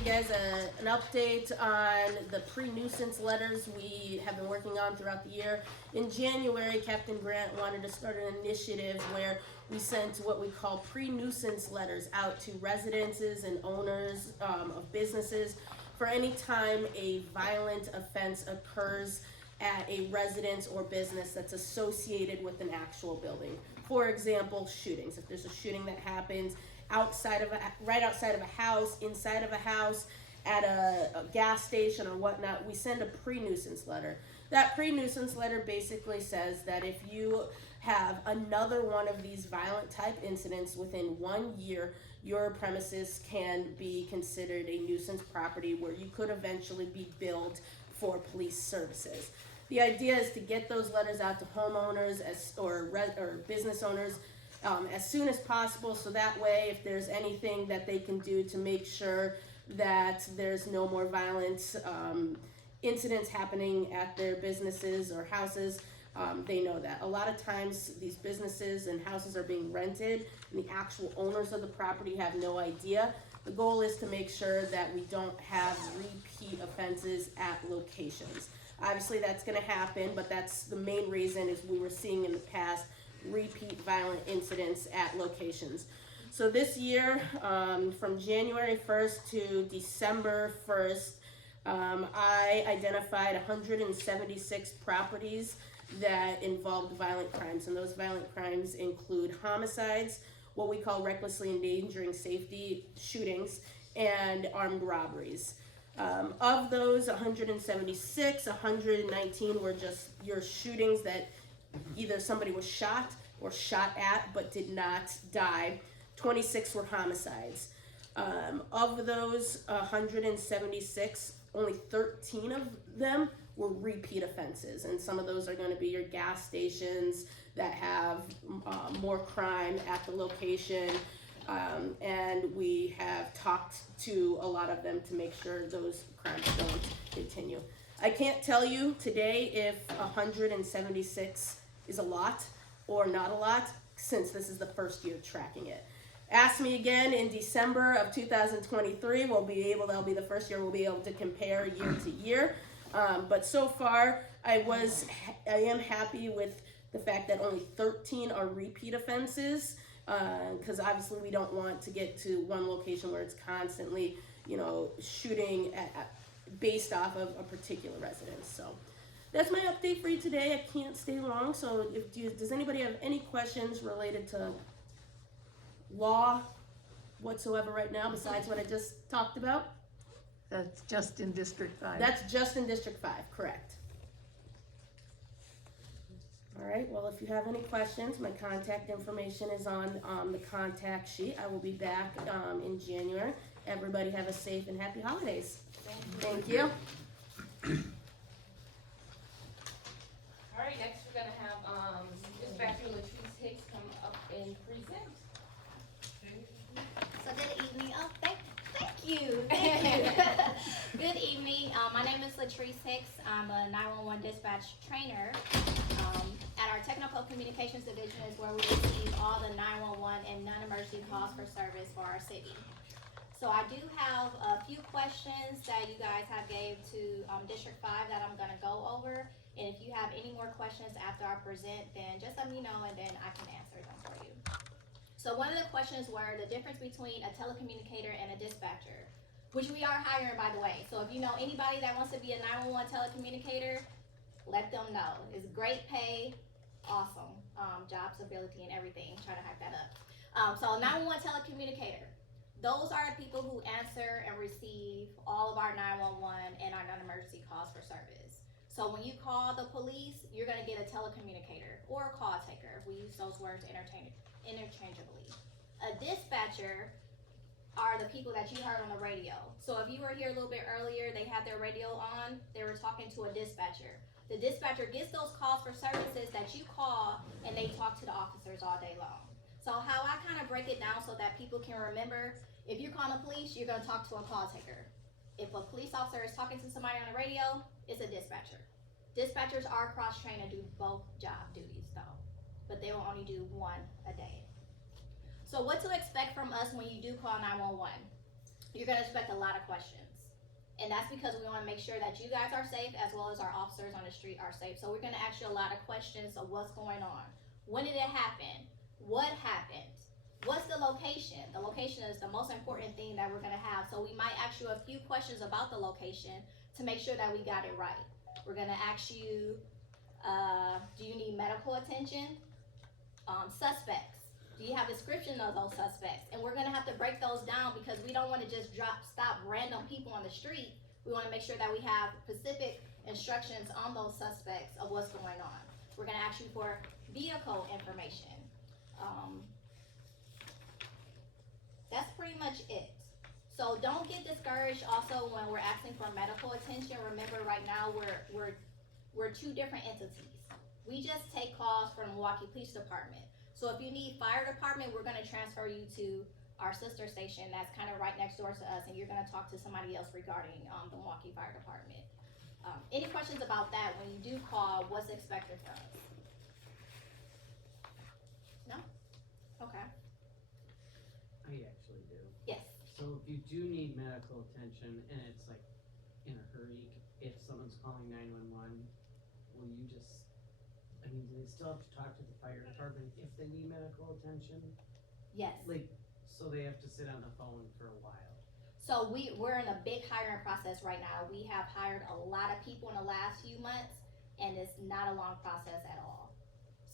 you guys an update on the pre-nuisance letters we have been working on throughout the year. In January, Captain Grant wanted to start an initiative where we sent what we call pre-nuisance letters out to residences and owners of businesses for any time a violent offense occurs at a residence or business that's associated with an actual building. For example, shootings. If there's a shooting that happens right outside of a house, inside of a house, at a gas station or whatnot, we send a pre-nuisance letter. That pre-nuisance letter basically says that if you have another one of these violent type incidents within 1 year, your premises can be considered a nuisance property where you could eventually be billed for police services. The idea is to get those letters out to homeowners or business owners as soon as possible, so that way if there's anything that they can do to make sure that there's no more violent incidents happening at their businesses or houses, they know that. A lot of times these businesses and houses are being rented and the actual owners of the property have no idea. The goal is to make sure that we don't have repeat offenses at locations. Obviously that's going to happen, but that's the main reason is we were seeing in the past repeat violent incidents at locations. So this year, from January 1st to December 1st, I identified 176 properties that involved violent crimes, and those violent crimes include homicides, what we call recklessly endangering safety shootings, and armed robberies. Of those 176, 119 were just your shootings that either somebody was shot or shot at but did not die. 26 were homicides. Of those 176, only 13 of them were repeat offenses, and some of those are going to be your gas stations that have more crime at the location, and we have talked to a lot of them to make sure those crimes don't continue. I can't tell you today if 176 is a lot or not a lot, since this is the first year tracking it. Ask me again in December of 2023. That'll be the first year we'll be able to compare year to year. But so far, I am happy with the fact that only 13 are repeat offenses, because obviously we don't want to get to one location where it's constantly, shooting based off of a particular residence. So that's my update for you today. I can't stay long, so does anybody have any questions related to law whatsoever right now besides what I just talked about? That's just in District 5. That's just in District 5, correct. All right, well, if you have any questions, my contact information is on the contact sheet. I will be back in January. Everybody have a safe and happy holidays. Thank you. All right, next we're gonna have Dispatcher Latrice Hicks come up and present. So good evening. Oh, thank you. Thank you. Good evening. My name is Latrice Hicks. I'm a 911 dispatch trainer. At our Technical Communications Division is where we receive all the 911 and non-emergency calls for service for our city. So I do have a few questions that you guys have gave to District 5 that I'm gonna go over. And if you have any more questions after I present, then just let me know and then I can answer them for you. So one of the questions were the difference between a telecommunicator and a dispatcher, which we are hiring, by the way. So if you know anybody that wants to be a 911 telecommunicator, let them know. It's great pay, awesome job stability and everything. Try to hack that up. So 911 telecommunicator, those are the people who answer and receive all of our 911 and our non-emergency calls for service. So when you call the police, you're gonna get a telecommunicator or a call taker. We use those words interchangeably. A dispatcher are the people that you heard on the radio. So if you were here a little bit earlier, they had their radio on, they were talking to a dispatcher. The dispatcher gets those calls for services that you call and they talk to the officers all day long. So how I kind of break it down so that people can remember, if you're calling the police, you're gonna talk to a call taker. If a police officer is talking to somebody on the radio, it's a dispatcher. Dispatchers are cross-trained to do both job duties though, but they will only do one a day. So what to expect from us when you do call 911? you're gonna expect a lot of questions. And that's because we wanna make sure that you guys are safe as well as our officers on the street are safe. So we're gonna ask you a lot of questions of what's going on. When did it happen? What happened? What's the location? The location is the most important thing that we're gonna have. So we might ask you a few questions about the location to make sure that we got it right. We're gonna ask you, do you need medical attention? Suspects. Do you have a description of those suspects? And we're gonna have to break those down because we don't wanna just stop random people on the street. We wanna make sure that we have specific instructions on those suspects of what's going on. We're gonna ask you for vehicle information. That's pretty much it. So don't get discouraged also when we're asking for medical attention. Remember right now we're two different entities. We just take calls from Milwaukee Police Department. So if you need fire department, we're gonna transfer you to our sister station that's kind of right next door to us, and you're gonna talk to somebody else regarding the Milwaukee Fire Department. Any questions about that when you do call, what's expected from us? No? Okay. I actually do. Yes. So if you do need medical attention and it's like in a hurry, if someone's calling 911, will you just, I mean, do they still have to talk to the fire department if they need medical attention? Yes. Like, so they have to sit on the phone for a while? So we're in a big hiring process right now. We have hired a lot of people in the last few months, and it's not a long process at all.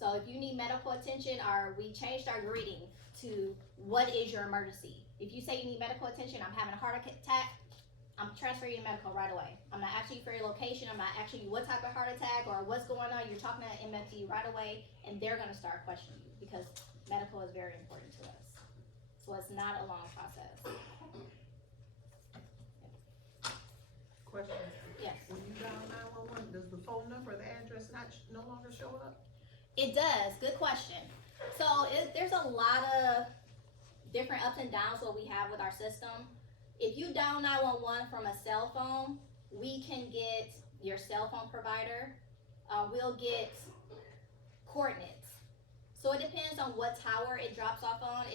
So if you need medical attention, we changed our greeting to what is your emergency? If you say you need medical attention, I'm having a heart attack, I'm transferring you to medical right away. I'm not asking you for your location, I'm not asking you what type of heart attack or what's going on. You're talking to MFD right away, and they're gonna start questioning you because medical is very important to us. So it's not a long process. Question, Yes. when you dial 911, does the phone number, the address no longer show up? It does. Good question. So there's a lot of different ups and downs what we have with our system. If you dial 911 from a cell phone, we can get your cell phone provider. We'll get coordinates. So it depends on what tower it drops off on.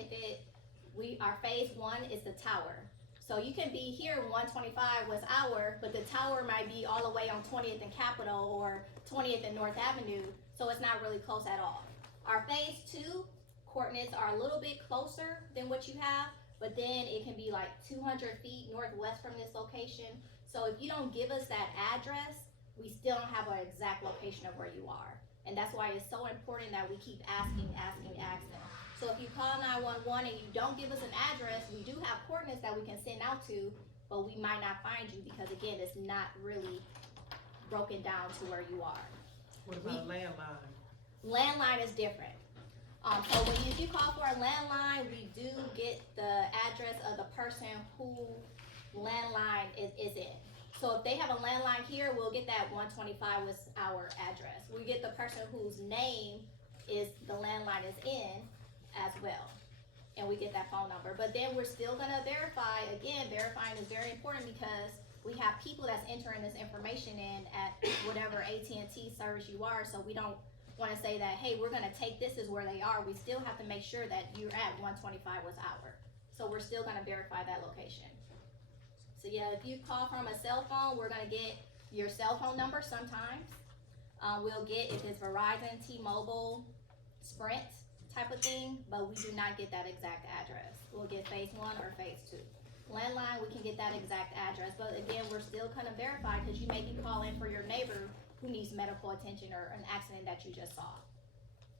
Our phase 1 is the tower. So you can be here 125 West Hour, but the tower might be all the way on 20th and Capitol or 20th and North Avenue, so it's not really close at all. Our phase 2 coordinates are a little bit closer than what you have, but then it can be like 200 feet northwest from this location. So if you don't give us that address, we still don't have an exact location of where you are. And that's why it's so important that we keep asking. So if you call 911 and you don't give us an address, we do have coordinates that we can send out to, but we might not find you because again, it's not really broken down to where you are. What about landline? Landline is different. So if you call for a landline, we do get the address of the person who landline is in. So if they have a landline here, we'll get that 125 was our address. We get the person whose name is the landline is in as well. And we get that phone number. But then we're still gonna verify. Again, verifying is very important because we have people that's entering this information in at whatever AT&T service you are. So we don't wanna say that, hey, we're gonna take this as where they are. We still have to make sure that you're at 125 West Hour. So we're still gonna verify that location. So yeah, if you call from a cell phone, we're gonna get your cell phone number sometimes. We'll get, if it's Verizon, T-Mobile, Sprint type of thing, but we do not get that exact address. We'll get phase 1 or phase 2. Landline, we can get that exact address, but again, we're still kind of verified because you may be calling for your neighbor who needs medical attention or an accident that you just saw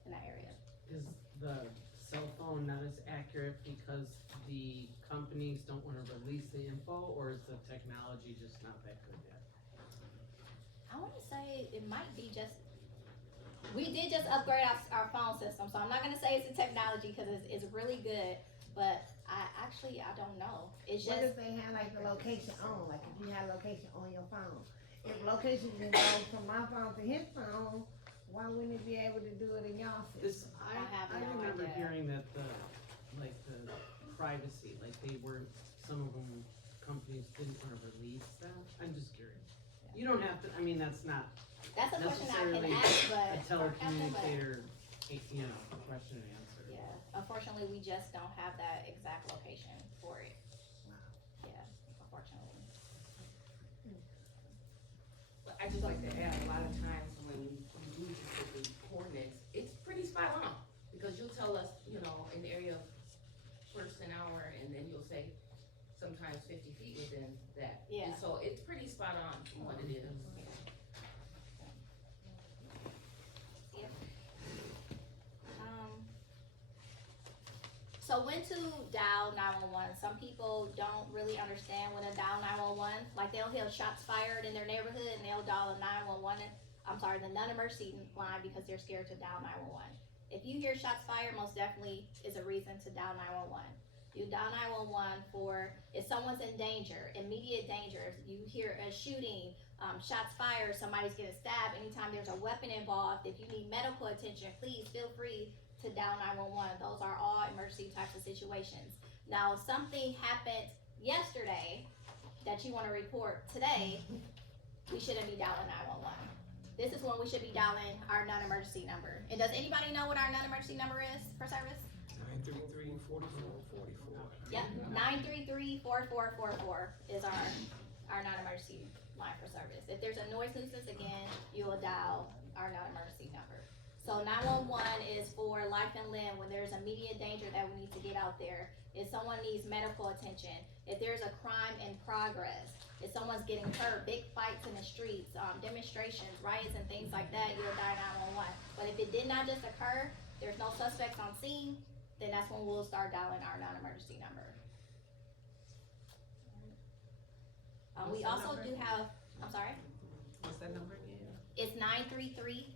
in that area. Is the cell phone not as accurate because the companies don't wanna release the info, or is the technology just not that good yet? I wanna say it might be just, we did just upgrade our phone system, so I'm not gonna say it's the technology because it's really good, but I don't know. It's What just, if they have like the location on, like if you have location on your phone? If location can go from my phone to his phone, why wouldn't it be able to do it in y'all system? I have no remember idea. hearing that the privacy, like some of them, companies didn't wanna release that. I'm just curious. You don't have to, I mean, that's not that's a question I can necessarily ask, a but, telecommunicator, question and answer. yeah, unfortunately, we just don't have that exact location for it. Wow. Yeah. I just like to add, a lot of times when we do just put the coordinates, it's pretty spot on. Because you'll tell us, you know, in the area of first an hour, and then you'll say sometimes 50 feet within that. Yeah. And so it's pretty spot on from what it is. So when to dial 911, some people don't really understand when to dial 911. Like they'll hear shots fired in their neighborhood and they'll dial a 911, the non-emergency line because they're scared to dial 911. If you hear shots fired, most definitely is a reason to dial 911. You dial 911 for if someone's in danger, immediate danger, you hear a shooting, shots fired, somebody's getting stabbed, anytime there's a weapon involved, if you need medical attention, please feel free to dial 911. Those are all emergency types of situations. Now, if something happened yesterday that you want to report today, we shouldn't be dialing 911. This is when we should be dialing our non-emergency number. And does anybody know what our non-emergency number is for service? 933-4444. Yep, 933-4444 is our non-emergency line for service. If there's a noise nuisance, again, you will dial our non-emergency number. So 911 is for life and limb when there's immediate danger that we need to get out there. If someone needs medical attention, if there's a crime in progress, if someone's getting hurt, big fights in the streets, demonstrations, riots and things like that, you'll dial 911. But if it did not just occur, there's no suspects on scene, then that's when we'll start dialing our non-emergency number. We What's that also number? do have, I'm sorry, What's that number again? it's 933-4444.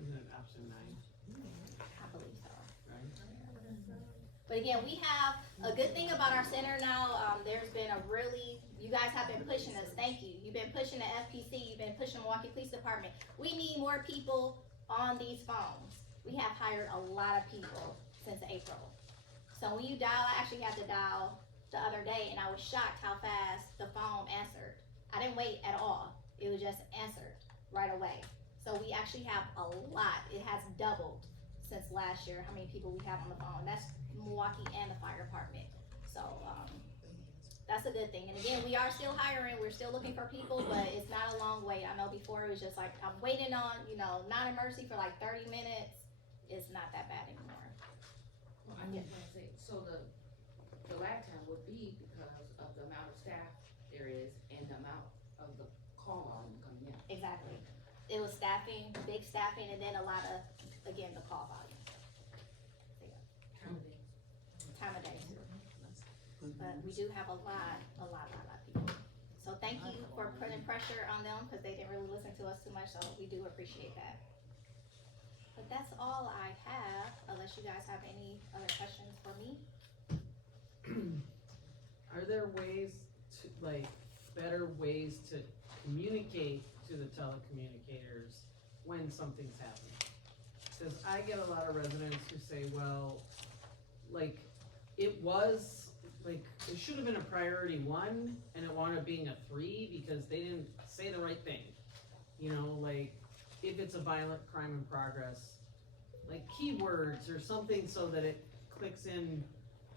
Isn't it option 9, I believe so. right? But again, we have a good thing about our center now. There's been you guys have been pushing us. Thank you. You've been pushing the FPC. You've been pushing Milwaukee Police Department. We need more people on these phones. We have hired a lot of people since April. So when you dial, I actually had to dial the other day, and I was shocked how fast the phone answered. I didn't wait at all. It was just answered right away. So we actually have a lot. It has doubled since last year, how many people we have on the phone. That's Milwaukee and the fire department. So, that's a good thing. And again, we are still hiring, we're still looking for people, but it's not a long wait. I know before it was just like, I'm waiting on, non-emergency for like 30 minutes. It's not that bad anymore. Well, I was gonna say, so the lag time would be because of the amount of staff there is and the amount of the call volume coming in. Exactly. It was staffing, big staffing, and then a lot of, again, the call volume. So, yeah, time of day too. But we do have a lot of people. So thank you for putting pressure on them, because they didn't really listen to us too much, so we do appreciate that. But that's all I have, unless you guys have any other questions for me. Are there ways to, better ways to communicate to the telecommunicators when something's happening? Cause I get a lot of residents who say, well, it should have been a priority 1 and it wound up being a 3 because they didn't say the right thing. If it's a violent crime in progress, keywords or something so that it clicks in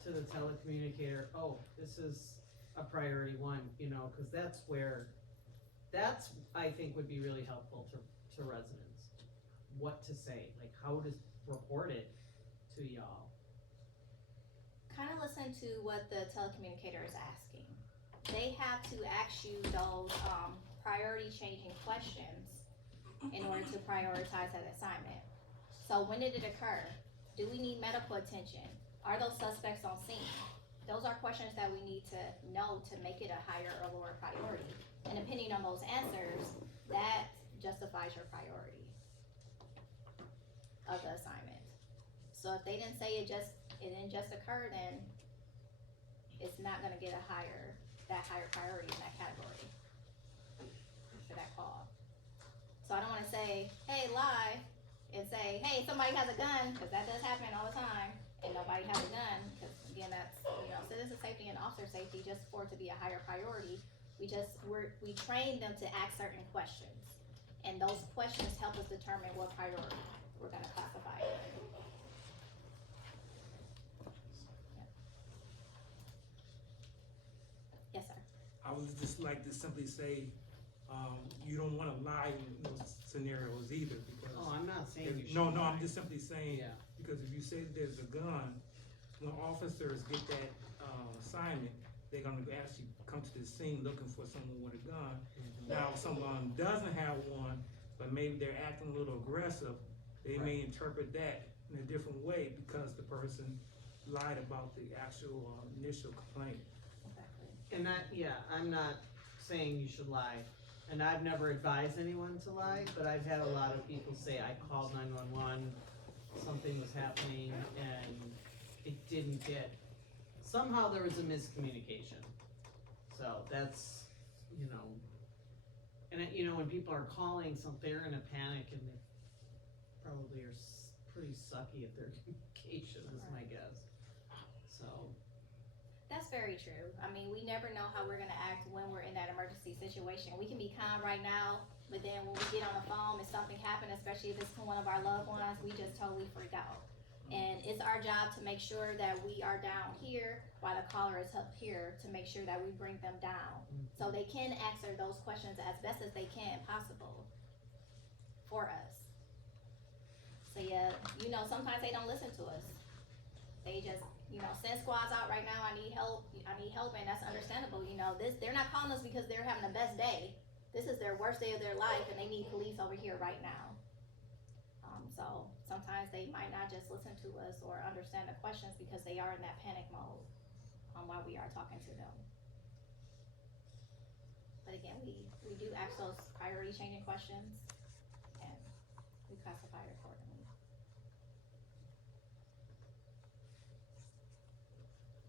to the telecommunicator, oh, this is a priority 1, cause that's I think would be really helpful to residents. What to say, how to report it to y'all. Kind of listen to what the telecommunicator is asking. They have to ask you those priority changing questions in order to prioritize that assignment. So when did it occur? Do we need medical attention? Are those suspects on scene? Those are questions that we need to know to make it a higher or lower priority. And depending on those answers, that justifies your priority of the assignment. So if they didn't say it didn't just occur, then it's not gonna get that higher priority in that category for that call. So I don't wanna say, hey, lie, and say, hey, somebody has a gun, cause that does happen all the time, and nobody has a gun, cause again, that's, citizen safety and officer safety, just for it to be a higher priority. We train them to ask certain questions, and those questions help us determine what priority we're gonna classify it. Yes, sir. I would just like to simply say, you don't wanna lie in those scenarios either, because. Oh, I'm not saying you should. No, lie. I'm just simply saying, Yeah. because if you say there's a gun, when officers get that, assignment, they're gonna actually come to the scene looking for someone with a gun. Now, if someone doesn't have one, but maybe they're acting a little aggressive, they may interpret that in a different way because the person lied about the actual, initial complaint. And that, yeah, I'm not saying you should lie, and I've never advised anyone to lie, but I've had a lot of people say, I called 911, something was happening, and it didn't get, somehow there was a miscommunication. So that's, you know, and you know, when people are calling, they're in a panic and they probably are pretty sucky at their communication, is my guess, so. That's very true. I mean, we never know how we're gonna act when we're in that emergency situation. We can be calm right now, but then when we get on the phone and something happens, especially if it's to one of our loved ones, we just totally freak out. And it's our job to make sure that we are down here while the caller is up here to make sure that we bring them down. So they can answer those questions as best as they can possible for us. So yeah, you know, sometimes they don't listen to us. They just, you know, send squads out right now, I need help, and that's understandable, you know, they're not calling us because they're having the best day. This is their worst day of their life and they need police over here right now. So sometimes they might not just listen to us or understand the questions because they are in that panic mode, while we are talking to them. But again, we do ask those priority changing questions and we classify it accordingly.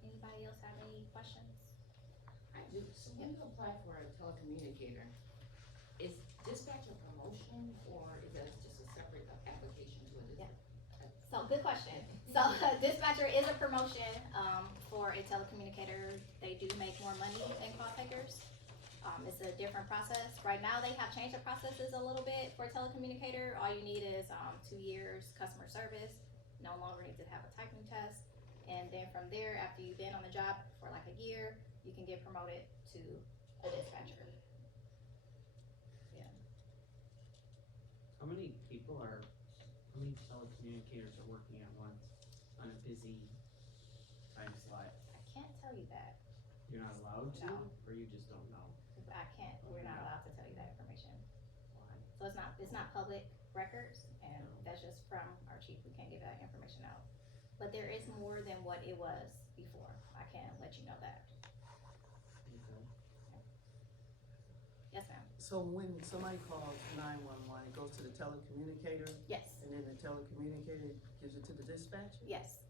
Anybody else have any questions? I do, so when you apply for a telecommunicator, is dispatch a promotion or is that just a separate application to a dispatch? So, good question. So, dispatcher is a promotion, for a telecommunicator. They do make more money than call takers. It's a different process. Right now, they have changed the processes a little bit for a telecommunicator. All you need is, 2 years customer service. No longer need to have a typing test. And then from there, after you've been on the job for like a year, you can get promoted to a dispatcher. How many telecommunicators are working at once on a busy time slot? I can't tell you that. You're not allowed to, No. or you just don't know? I can't, we're not allowed to tell you that information. Why? So it's not public records, and that's just from our chief, we can't give that information out. But there is more than what it was before, I can let you know that. Okay. Yes, ma'am, So when somebody calls 911, it goes to the telecommunicator, yes, and then the telecommunicator gives it to the dispatcher? yes.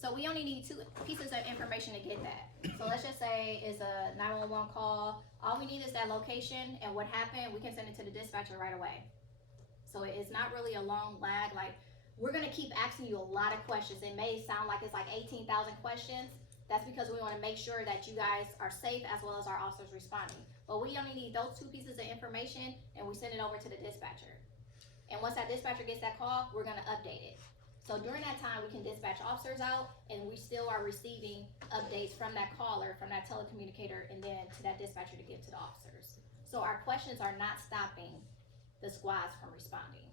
So we only need 2 pieces of information to get that. So let's just say it's a 911 call, all we need is that location and what happened, we can send it to the dispatcher right away. So it's not really a long lag, like, we're gonna keep asking you a lot of questions. It may sound like it's like 18,000 questions. That's because we wanna make sure that you guys are safe as well as our officers responding. But we only need those 2 pieces of information and we send it over to the dispatcher. And once that dispatcher gets that call, we're gonna update it. So during that time, we can dispatch officers out and we still are receiving updates from that caller, from that telecommunicator, and then to that dispatcher to give to the officers. So our questions are not stopping the squads from responding.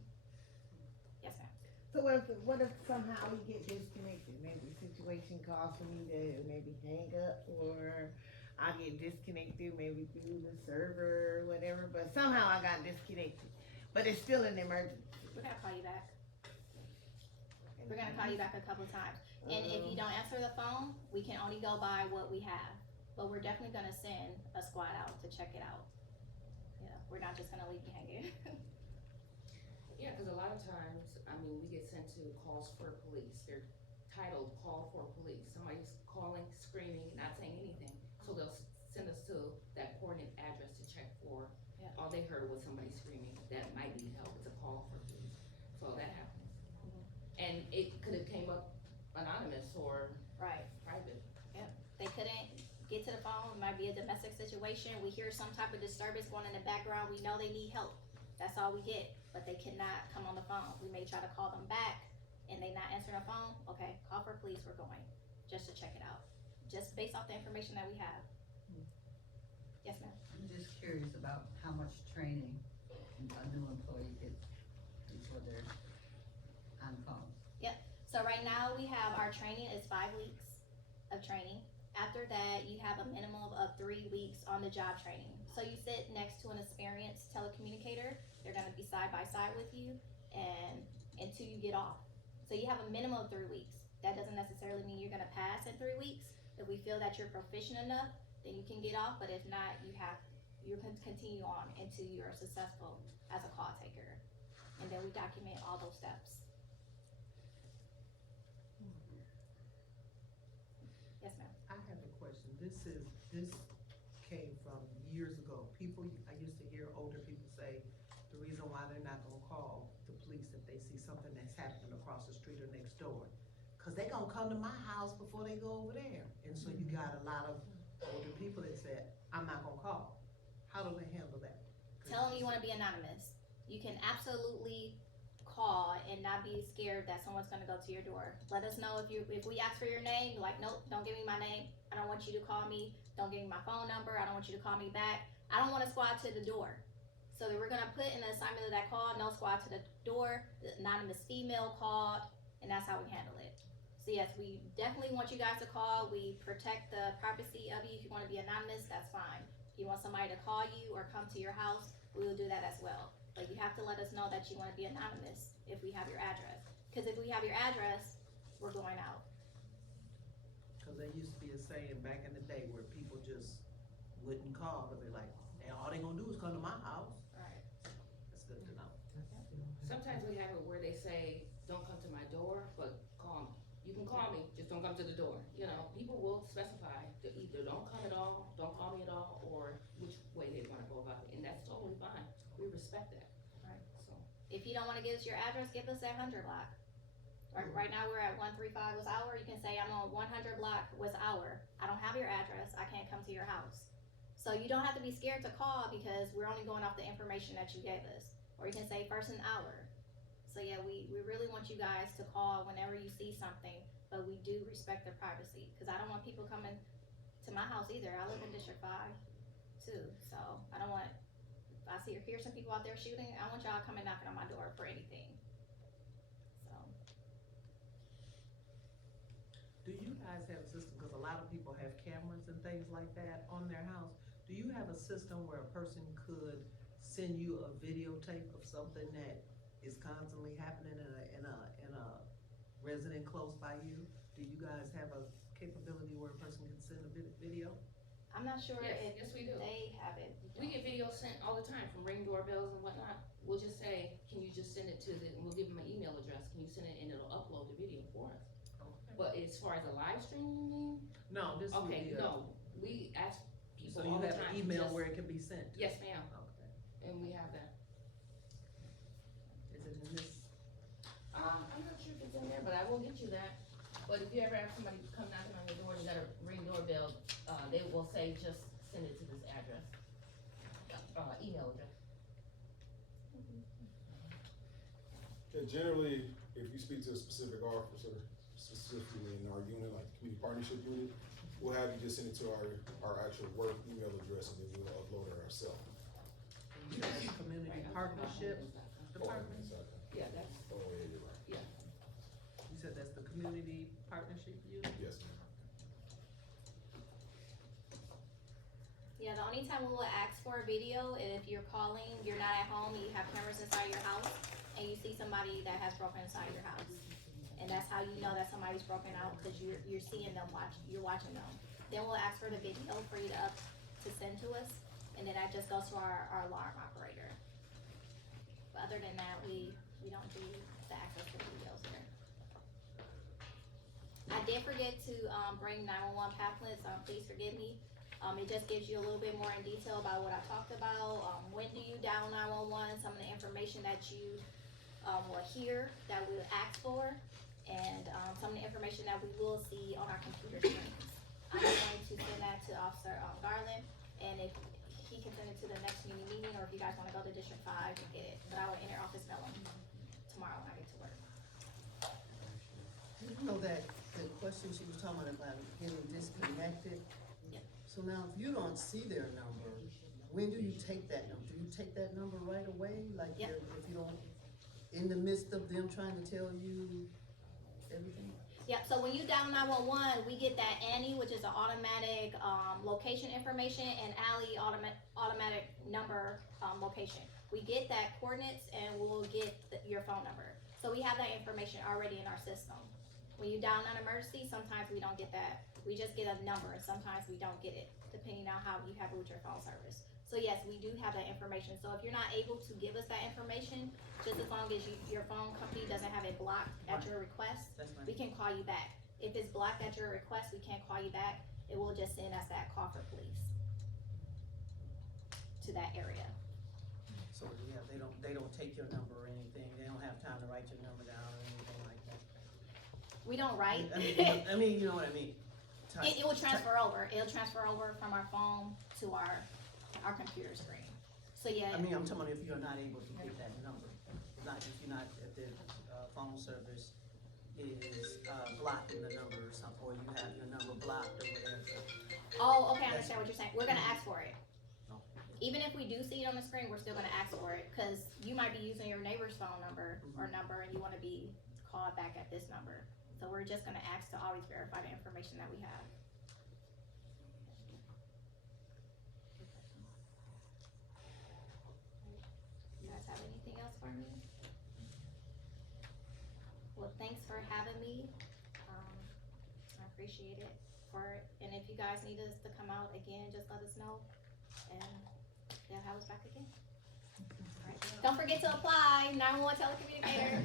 Yes, ma'am. So what if somehow we get disconnected? Maybe the situation calls for me to maybe hang up, or I get disconnected maybe through the server or whatever, but somehow I got disconnected. But it's still an emergency. We're gonna call you back. We're gonna call you back a couple of times. And if you don't answer the phone, we can only go by what we have. But we're definitely gonna send a squad out to check it out. Yeah, we're not just gonna leave you hanging. Yeah, cause a lot of times, I mean, we get sent to calls for police, they're titled call for police, somebody's calling, screaming, not saying anything. So they'll send us to that coordinate address to check for, Yeah. all they heard was somebody screaming, that might need help, it's a call for police, so that happens. And it could've came up anonymous or Right. private. They couldn't get to the phone, it might be a domestic situation, we hear some type of disturbance going in the background, we know they need help. That's all we get, but they cannot come on the phone. We may try to call them back and they not answering the phone, okay, call for police, we're going, just to check it out. Just based off the information that we have. curious about how much training a new employee gets before they're on call. So right now, we have our training is 5 weeks of training. After that, you have a minimum of 3 weeks on the job training. So you sit next to an experienced telecommunicator. They're gonna be side by side with you and until you get off. So you have a minimum of 3 weeks. That doesn't necessarily mean you're gonna pass in 3 weeks. If we feel that you're proficient enough, then you can get off, but if not, you can continue on until you are successful as a call taker. And then we document all those steps. Yes, ma'am. I have a question. This came from years ago. I used to hear older people say, the reason why they're not gonna call the police if they see something that's happening across the street or next door. Cause they gonna come to my house before they go over there. And so you got a lot of older people that said, I'm not gonna call. How do they handle that? Tell them you wanna be anonymous. You can absolutely call and not be scared that someone's gonna go to your door. Let us know if we ask for your name, you're like, nope, don't give me my name. I don't want you to call me. Don't give me my phone number. I don't want you to call me back. I don't want a squad to the door. So we're gonna put in the assignment of that call, no squad to the door, the anonymous female called, and that's how we handle it. So yes, we definitely want you guys to call. We protect the privacy of you. If you wanna be anonymous, that's fine. If you want somebody to call you or come to your house, we will do that as well. But you have to let us know that you wanna be anonymous if we have your address. Cause if we have your address, we're going out. Cause there used to be a saying back in the day where people just wouldn't call, cause they're like, all they gonna do is come to my house. Right. That's good to know. Sometimes we have it where they say, don't come to my door, but call me. You can call me, just don't come to the door. You know, people will specify to either don't come at all, don't call me at all, or which way they wanna go about it, and that's totally fine. We respect that. Right. So, If you don't wanna give us your address, give us that 100 block. Right now, we're at 135 West Hour. You can say, I'm on 100 block West Hour. I don't have your address. I can't come to your house. So you don't have to be scared to call because we're only going off the information that you gave us. Or you can say first an hour. So yeah, we really want you guys to call whenever you see something, but we do respect their privacy. Cause I don't want people coming to my house either. I live in District 5 too. So I don't want, if I hear some people out there shooting, I want y'all coming knocking on my door for anything. So. Do you guys have a system, cause a lot of people have cameras and things like that on their house. Do you have a system where a person could send you a videotape of something that is constantly happening in a resident close by you? Do you guys have a capability where a person can send a video? I'm not sure if yes, we do. they have it. We get videos sent all the time from Ring doorbells and whatnot. We'll just say, can you just send it to and we'll give them an email address. Can you send it and it'll upload the video for us. But as far as a live stream, you mean? No, this would Okay, be no, we ask So people you all the have time. an email just- where it can be sent to? Yes, ma'am, Okay. and we have that. Is it in this? I'm not sure if it's in there, but I will get you that. But if you ever have somebody come knocking on your door and you got a Ring doorbell, they will say, just send it to this address, email address. Yeah, generally, if you speak to a specific officer, specifically in our unit, like community partnership unit, we'll have you just send it to our actual work email address and then we'll upload it ourselves. You have a community Right, partnership Oh, department? exactly. Yeah, that's, Oh, yeah, you're right. yeah. You said that's the community partnership unit? Yes, ma'am. Yeah, the only time we will ask for a video is if you're calling, you're not at home, and you have cameras inside your house, and you see somebody that has broken inside your house. And that's how you know that somebody's broken out, cause you're seeing them you're watching them. Then we'll ask for the video for you to send to us, and then that just goes to our alarm operator. But other than that, we don't do the access to the videos there. I did forget to, bring 911 pamphlets, please forgive me. It just gives you a little bit more in detail about what I talked about, when do you dial 911, some of the information that you, will hear, that we'll ask for, and, some of the information that we will see on our computer screens. I'm going to send that to Officer, Garland, and if he can send it to the next meeting, or if you guys wanna go to District 5 and get it, but I will enter office mail them tomorrow when I get to work. You know that the question she was talking about getting disconnected? Yeah. So So now, if you don't see their number, when do you take that number? Do you take that number right away? Like, Yep. if you don't, in the midst of them trying to tell you everything? Yep, so when you dial 911, we get that Annie, which is an automatic, location information, and Ally automatic number, location. We get that coordinates and we'll get your phone number. So we have that information already in our system. When you dial non-emergency, sometimes we don't get that. We just get a number, and sometimes we don't get it, depending on how you have it with your phone service. So yes, we do have that information. So if you're not able to give us that information, just as long as your phone company doesn't have it blocked at your request, That's my. we can call you back. If it's blocked at your request, we can't call you back. It will just send us that call for police to that area. So, yeah, they don't take your number or anything, they don't have time to write your number down or anything like that. We don't write. I mean, you know what I mean? It will transfer over. It'll transfer over from our phone to our computer screen. So yeah. I mean, I'm talking about if you're not able to get that number, not if you're not, if the, phone service is, blocking the number or something, or you have your number blocked or whatever. Oh, okay, I understand what you're saying. We're gonna ask for it. Even if we do see it on the screen, we're still gonna ask for it, cause you might be using your neighbor's phone number and you wanna be called back at this number. So we're just gonna ask to always verify the information that we have. You guys have anything else for me? Well, thanks for having me. I appreciate it. And if you guys need us to come out again, just let us know, and they'll have us back again. Alright. Don't forget to apply, 911 telecommunicator.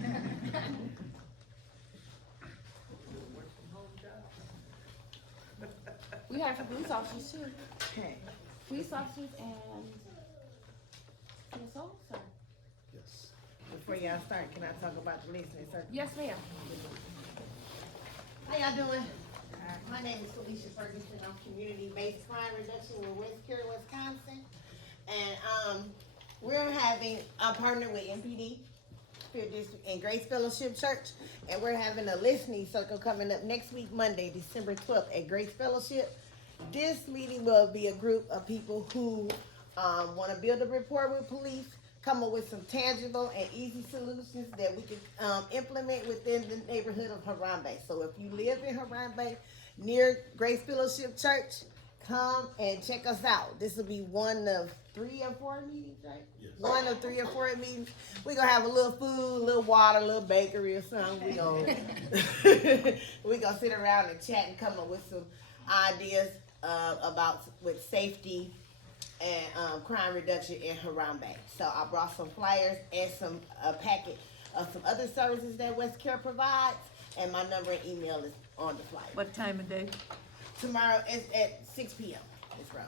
We have some police officers too. Okay. Police officers and CSO, sir. Yes. Before y'all start, can I talk about the listening circle? Yes, ma'am. How y'all doing? My name is Felicia Ferguson. I'm community-based crime reduction with West Carroll, Wisconsin. And, we're having a partner with MPD, Spirit District, and Grace Fellowship Church. And we're having a listening circle coming up next week, Monday, December 12th at Grace Fellowship. This meeting will be a group of people who, wanna build a rapport with police, come up with some tangible and easy solutions that we can, implement within the neighborhood of Harambe. So if you live in Harambe, near Grace Fellowship Church, come and check us out. This will be one of 3 or 4 meetings, right? Yes. One of 3 or 4 meetings. We gonna have a little food, a little water, a little bakery or something. We gonna we gonna sit around and chat and come up with some ideas about with safety and crime reduction in Harambe. So I brought some flyers and some packet of some other services that West Care provides, and my number and email is on the flyer. What time of day? Tomorrow is at 6 p.m. Ms. Rose.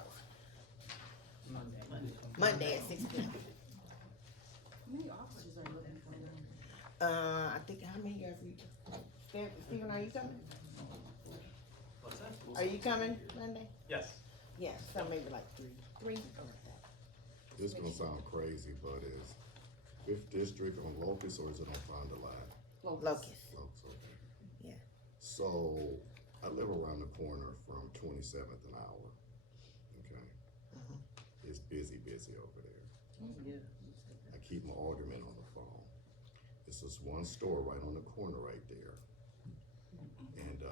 Monday at 6 p.m. How many officers are looking for? I think how many guys are you? Stephen, are you coming? What's that? Are you coming Monday? Yes. Yeah, so maybe like 3. 3 or that. This is gonna sound crazy, but is 5th District on Locust or is it on Fond du Lac? Locust. Locust, okay. Yeah. So, I live around the corner from 27th and Hour, okay? It's busy over there. I keep my alderman on the phone. It's this one store right on the corner right there. And,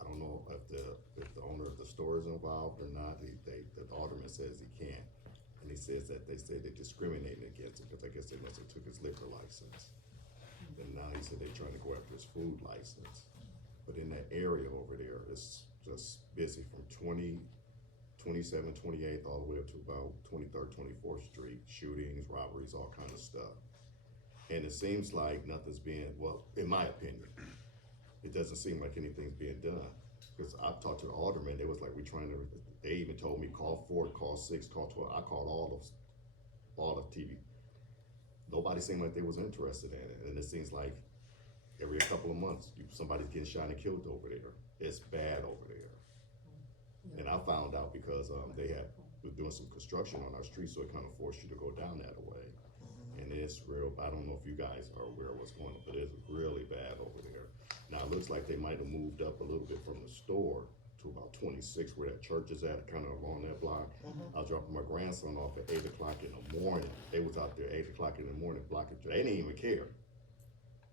I don't know if the owner of the store is involved or not. The alderman says he can't. And he says that they say they're discriminating against him because I guess they must have took his liquor license. And now he said they're trying to go after his food license. But in that area over there, it's just busy from 27th, 28th, all the way up to about 23rd, 24th Street, shootings, robberies, all kind of stuff. And it seems like nothing's being, well, in my opinion, it doesn't seem like anything's being done. Because I've talked to the alderman, they was like, they even told me call 4, call 6, call 12. I called all of TV. Nobody seemed like they was interested in it. And it seems like every couple of months, somebody's getting shot and killed over there. It's bad over there. And I found out because they was doing some construction on our street, so it kind of forced you to go down that way. And it's real, I don't know if you guys are aware of what's going on, but it's really bad over there. Now, it looks like they might have moved up a little bit from the store to about 26 where that church is at, kind of along that block. I was dropping my grandson off at 8 o'clock in the morning. They was out there 8 o'clock in the morning blocking. They didn't even care.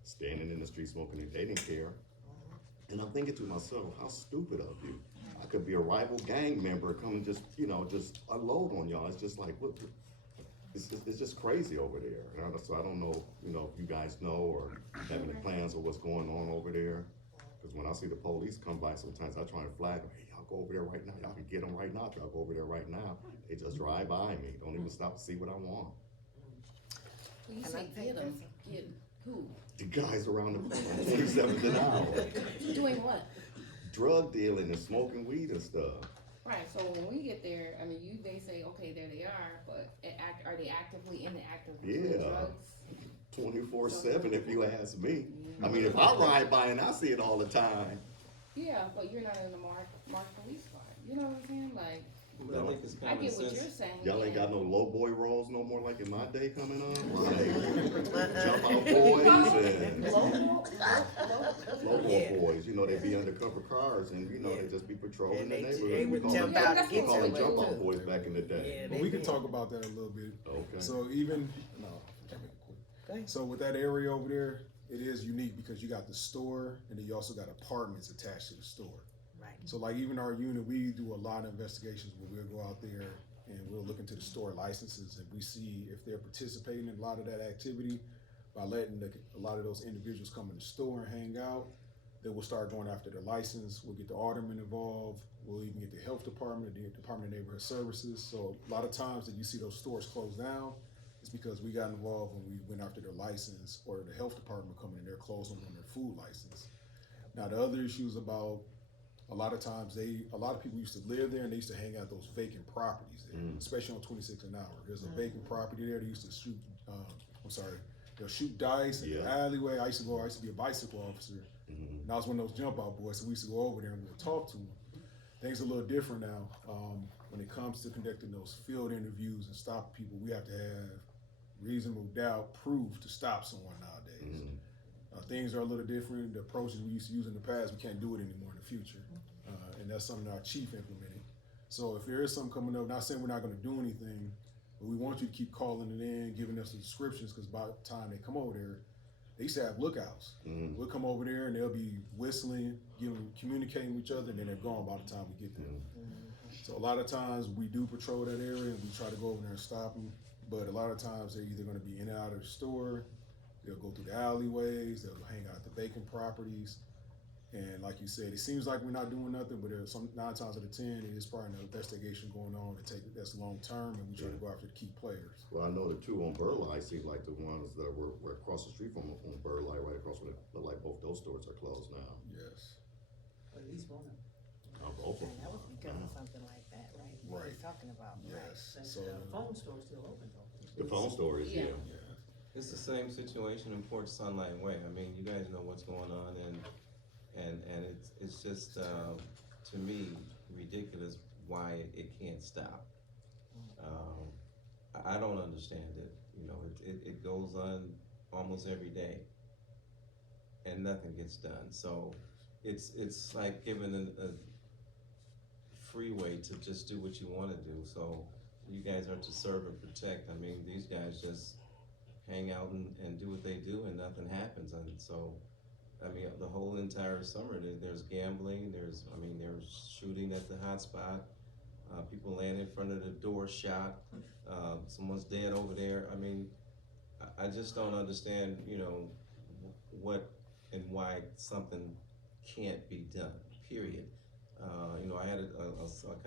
Standing in the street smoking it, they didn't care. And I'm thinking to myself, how stupid of you. I could be a rival gang member, come and just, you know, just unload on y'all. It's just like, what? It's just crazy over there. And so I don't know, you know, if you guys know or have any plans of what's going on over there. Because when I see the police come by, sometimes I try to flag them. Hey, y'all go over there right now. Y'all can get them right now. Y'all go over there right now. They just drive by me. Don't even stop to see what I want. When you And I say think get them, get who? The guys around the corner, 27th an hour, Doing what? drug dealing and smoking weed and stuff. Right, so when we get there, I mean, they say, okay, there they are, but are they actively in the act of doing Yeah. drugs? 24/7 if you ask me. I mean, if I ride by and I see it all the time. Yeah, but you're not in the marked police car. You know what I'm saying? Like, But I think it's I common get what sense. you're saying. Y'all ain't yeah. got no low boy rolls no more like in my day coming up. Like jump out boys and low boy boys. You know, they be undercover cars and you know they just be patrolling And the they neighborhood. would We jump call out them, and get call them you. jump out boys back in the day. Yeah, But we can talk about that a little bit. Okay. So even, no, I can't make it quick. Okay. So with that area over there, it is unique because you got the store and then you also got apartments attached to the store. Right. So like even our unit, we do a lot of investigations where we'll go out there and we'll look into the store licenses and we see if they're participating in a lot of that activity by letting a lot of those individuals come in the store and hang out. Then we'll start going after their license. We'll get the alderman involved. We'll even get the health department, the Department of Neighborhood Services. So a lot of times that you see those stores closed down, it's because we got involved when we went after their license or the health department coming in there closing on their food license. Now the other issues about a lot of times a lot of people used to live there and they used to hang out those vacant properties there, especially on 26 an hour. There's a vacant property there. They used to shoot, they'll shoot dice in the alleyway. I used to be a bicycle officer. And I was one of those jump out boys, so we used to go over there and we'll talk to them. Things are a little different now. When it comes to conducting those field interviews and stopping people, we have to have reasonable doubt proof to stop someone nowadays. Things are a little different. The approaches we used to use in the past, we can't do it anymore in the future. And that's something our chief implemented. So if there is something coming up, not saying we're not gonna do anything, but we want you to keep calling it in, giving us the descriptions, because by the time they come over there, they used to have lookouts. We'll come over there and they'll be whistling, communicating with each other, and then they're gone by the time we get there. So a lot of times we do patrol that area and we try to go over there and stop them, but a lot of times they're either gonna be in and out of the store, they'll go through the alleyways, they'll hang out at the vacant properties. And like you said, it seems like we're not doing nothing, but there's 9 times out of 10, it is probably an investigation going on that's long term, and we try to go after the key players. Well, I know the two on Burleigh seem like the ones that were across the street from on Burleigh, right across from it. Look like both those stores are closed now. Yes. At least one of them. Both of And that them. was because of something like that, right? What Right. he's talking about, Yes. The So phone store's still open though. The phone store is, yeah. It's the same situation in Port Sunlight Way. I mean, you guys know what's going on and it's just, to me, ridiculous why it can't stop. I don't understand it, you know, it goes on almost every day and nothing gets done. So it's like giving a freeway to just do what you wanna do. So you guys are to serve and protect. I mean, these guys just hang out and do what they do and nothing happens. And so, I mean, the whole entire summer, there's gambling, there's shooting at the hot spot, people laying in front of the door shot, someone's dead over there. I mean, I just don't understand, you know, what and why something can't be done, period. You know, I had a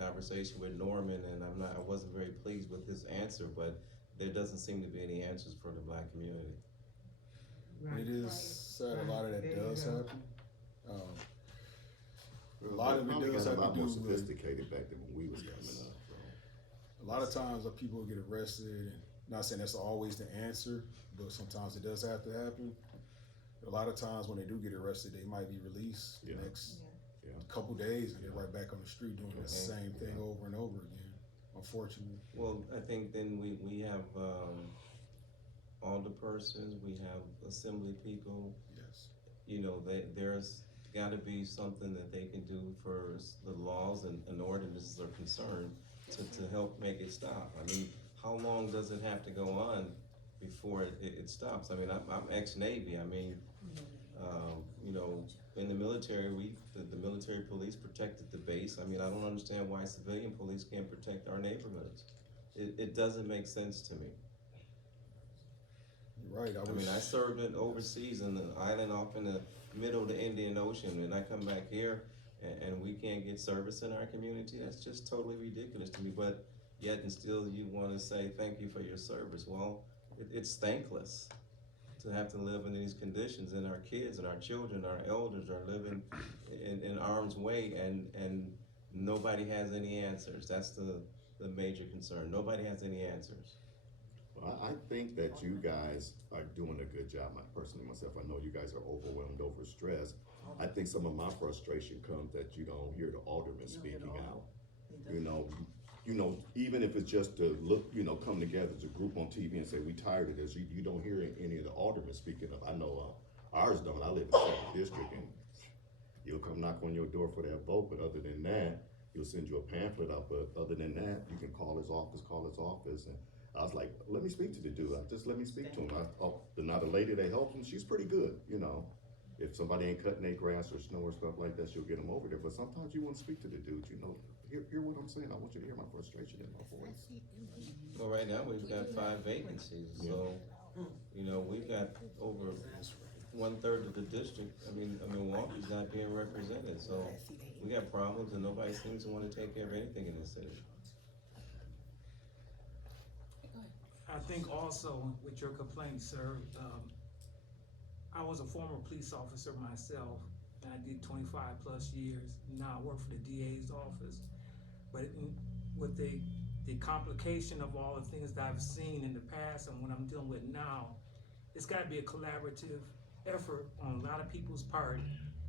conversation with Norman and I wasn't very pleased with his answer, but there doesn't seem to be any answers for the Black community. it is sad a lot of that does happen. A lot of it Probably does got have a lot to more do with, sophisticated back then when we was coming up. So. a lot of times people get arrested, and not saying that's always the answer, but sometimes it does have to happen. A lot of times when they do get arrested, they might be released the next couple days and they're right back on the street doing the same thing over and over again, unfortunately. Well, I think then we have alderpersons, we have assembly people. Yes. You know, there's gotta be something that they can do for the laws and ordinances are concerned to help make it stop. I mean, how long does it have to go on before it stops? I mean, I'm ex-Navy. I mean, you know, in the military, the military police protected the base. I mean, I don't understand why civilian police can't protect our neighborhoods. It doesn't make sense to me. Right, I mean, I served it overseas in an island off in the middle of the Indian Ocean, and I come back here and we can't get service in our community. That's just totally ridiculous to me, but yet and still you wanna say thank you for your service. Well, it's thankless to have to live in these conditions, and our kids and our children, our elders are living in harm's way, and nobody has any answers. That's the major concern. Nobody has any answers. Well, I think that you guys are doing a good job. Personally, myself, I know you guys are overwhelmed, overstressed. I think some of my frustration comes that you don't hear the aldermen speaking out. You know, even if it's just to look, come together as a group on TV and say, we tired of this, you don't hear any of the aldermen speaking up. I know ours don't. I live in the second district, and you'll come knock on your door for that vote, but other than that, he'll send you a pamphlet out, but other than that, you can call his office, and I was like, let me speak to the dude, just let me speak to him. Now the lady that helps him, she's pretty good, If somebody ain't cutting their grass or snow or stuff like that, she'll get them over there, but sometimes you wanna speak to the dude, hear what I'm saying. I want you to hear my frustration in my voice. Well, right now, we've got 5 vacancies, so, we've got over 1/3 of the district. I mean, Milwaukee's not being represented, so we got problems and nobody seems to wanna take care of anything in this city. I think also with your complaint, sir, I was a former police officer myself, and I did 25+ years. Now I work for the DA's office. But with the complication of all the things that I've seen in the past and what I'm dealing with now, it's gotta be a collaborative effort on a lot of people's part.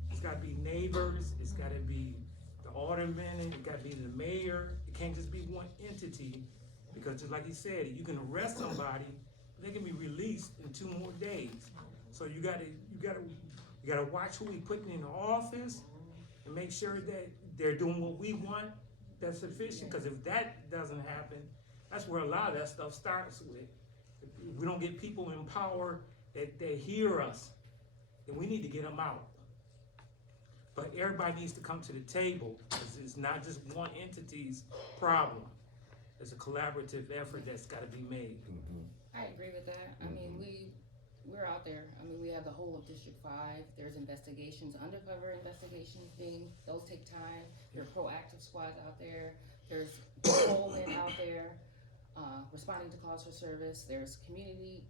It's gotta be neighbors, it's gotta be the alderman, it gotta be the mayor. It can't just be one entity, because just like you said, you can arrest somebody, they can be released in 2 more days. So you gotta watch who we putting in office and make sure that they're doing what we want. That's sufficient, because if that doesn't happen, that's where a lot of that stuff starts with. If we don't get people in power that hear us, then we need to get them out. But everybody needs to come to the table, because it's not just one entity's problem. It's a collaborative effort that's gotta be made. I agree with that. I mean, we're out there. I mean, we have the whole of District 5. There's investigations, undercover investigations those take time. There are proactive squads out there. There's patrolmen out there, responding to calls for service. There's community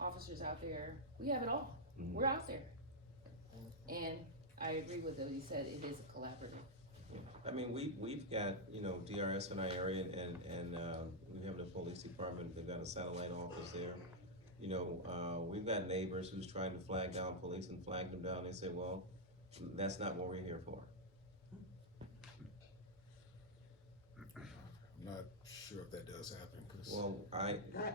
officers out there. We have it all. We're out there. And I agree with what you said, it is a collaborative. I mean, we've got, DRS in our area, and we have the police department. They've got a satellite office there. We've got neighbors who's trying to flag down police and flag them down. They say, well, that's not what we're here for. I'm not sure if that does happen, cause. Well,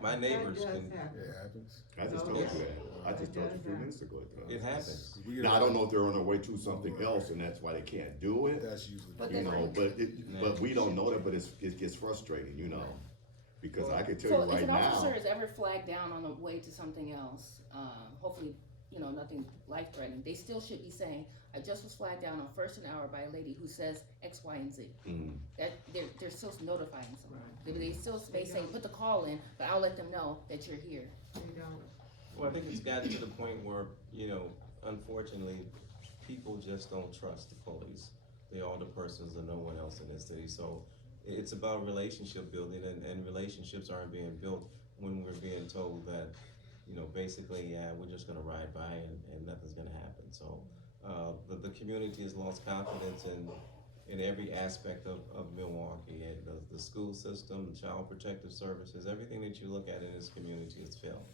my neighbors can. It happens. I just told you that. I just told you a few minutes ago. It happens. Now, I don't know if they're on their way to something else and that's why they can't do it. That's usually. But we don't know that, but it gets frustrating, because I can tell you right So if an now. officer is ever flagged down on the way to something else, hopefully, nothing life-threatening, they still should be saying, I just was flagged down on First and Hour by a lady who says X, Y, and Z. That they're still notifying someone. They still may say, put the call in, but I'll let them know that you're here. Well, I think it's gotten to the point where, unfortunately, people just don't trust the police. They're all the persons and no one else in this city. So it's about relationship building, and relationships aren't being built when we're being told that, basically, yeah, we're just gonna ride by and nothing's gonna happen. So the community has lost confidence in every aspect of Milwaukee, and the school system, the child protective services, everything that you look at in this community has failed.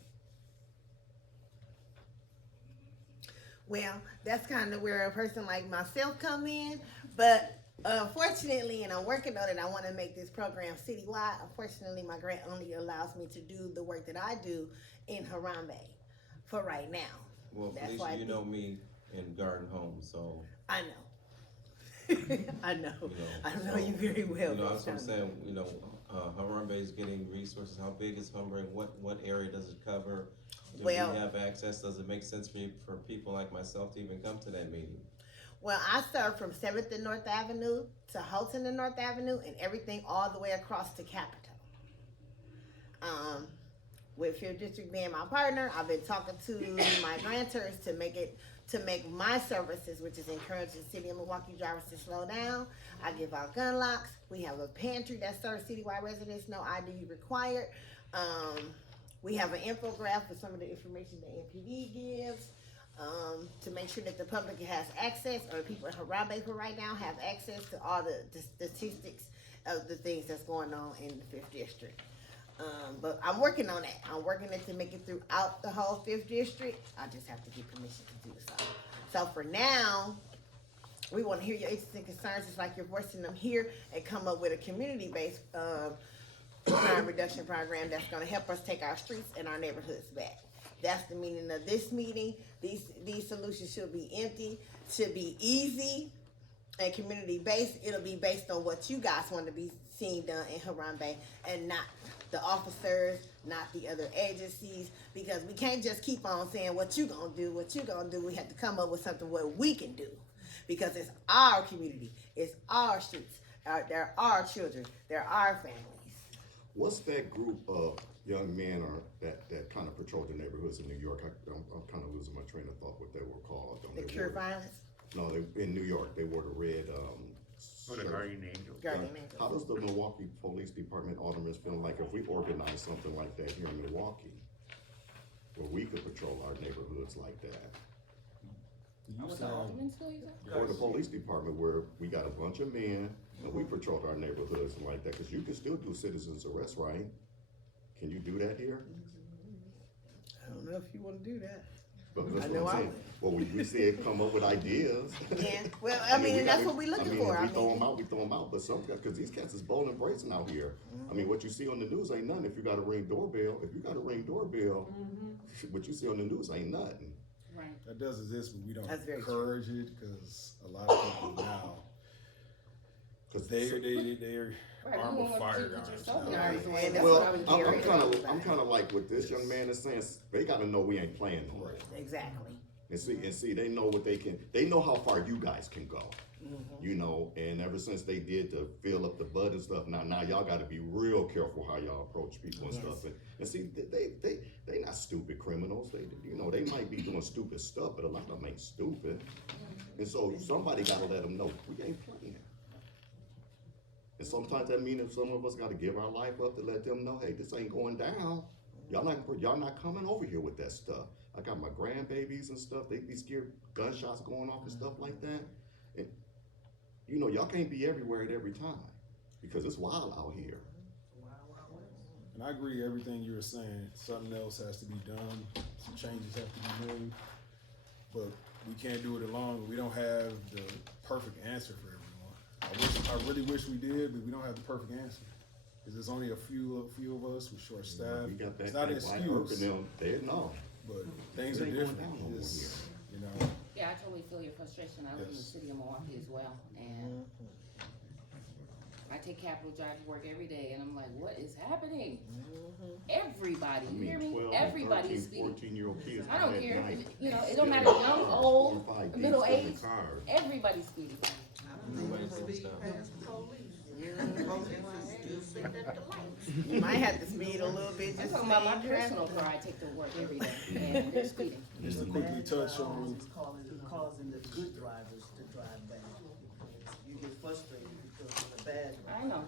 Well, that's kind of where a person like myself come in, but unfortunately, and I'm working on it, I want to make this program citywide. Unfortunately, my grant only allows me to do the work that I do in Harambe for right now. Well, That's Felicia, why you know me, in Garden Home, so, I know. I know. you know. I know so, you very well. You know, that's what I'm Miss saying, you know, Harambe is getting resources, how big is Harambe, what area does it cover? Do Well- we have access, does it make sense for people like myself to even come to that meeting? Well, I serve from 7th and North Avenue to Houghton and North Avenue and everything all the way across to Capitol. With 5th District being my partner, I've been talking to my grantors to make my services, which is encouraging City of Milwaukee drivers to slow down. I give out gun locks. We have a pantry that serves citywide residents, no ID required. We have an infographic with some of the information the MPD gives. To make sure that the public has access, or people in Harambe for right now have access to all the statistics of the things that's going on in the 5th District. But I'm working on that. I'm working it to make it throughout the whole 5th District. I just have to get permission to do so. So for now, we want to hear your issues and concerns, just like you're voicing them here, and come up with a community-based crime reduction program that's going to help us take our streets and our neighborhoods back. That's the meaning of this meeting. These solutions should be empty, should be easy, and community-based. It'll be based on what you guys want to be seen done in Harambe, and not the officers, not the other agencies, because we can't just keep on saying what you gonna do, what you gonna do. We have to come up with something what we can do, because it's our community, it's our streets, they're our children, they're our families. What's that group of young men that kind of patrol the neighborhoods in New York? I'm kind of losing my train of thought what they were called. The Cure Violence? No, they in New York. They wore the red. The Guardian Angel. Guardian Angel. How does the Milwaukee Police Department aldermen feel like if we organize something like that here in Milwaukee, where we could patrol our neighborhoods like that? What the Alderman feel, you said? Or the police department where we got a bunch of men and we patrol our neighborhoods and like that, because you can still do citizens arrest, right? Can you do that here? I don't know if you wanna do that. But that's I what know I'm I saying. Well, we said come up with ideas. Yeah, well, I mean, and that's what we're looking for. If I we throw mean, them out, we throw them out, but some, because these cats is bold and brazen out here. I mean, what you see on the news ain't nothing if you got a Ring doorbell. If you got a Ring doorbell, what you see on the news ain't nothing. Right. That does exist, but we don't That's very encourage it, because a lot of people now, Because they're Right, armed you with want to firearms yourself. now. Right, and that's well, what I was getting ready to I'm kind of like what this young man is saying. They got to know we ain't playing no more. Exactly. And see, they know what they know how far you guys can go. You know, and ever since they did to fill up the bud and stuff, now y'all got to be real careful how y'all approach people and stuff. And see, they not stupid criminals. They might be doing stupid stuff, but a lot of them ain't stupid. And so somebody got to let them know we ain't playing. And sometimes that means that some of us got to give our life up to let them know, hey, this ain't going down. Y'all not coming over here with that stuff. I got my grandbabies and stuff. They be scared gunshots going off and stuff like that. And y'all can't be everywhere at every time, because it's wild out here. And I agree with everything you were saying. Something else has to be done. Some changes have to be made. But we can't do it alone. We don't have the perfect answer for everyone. I really wish we did, but we don't have the perfect answer. Because there's only a few of us with short staff. We got that, It's not an that white excuse, them, they know. but things are It ain't going different. down over It's, Yeah, I totally feel your frustration. I live in the Yes. city of Milwaukee as well, and I take Capitol Drive to work every day, and I'm like, what is happening? Everybody, I you mean, hear me? 12, Everybody is 13, speeding. 14-year-old kids. I don't at care. night It don't matter, still young, old, 25 deep middle in the age. car. Everybody's speeding. You might have to speed a little bit. I'm just talking about my stay in traffic. personal car I take to work every day, and they're speeding. Just to quickly touch on, Causing the good drivers to drive bad. You get frustrated because of the bad I know.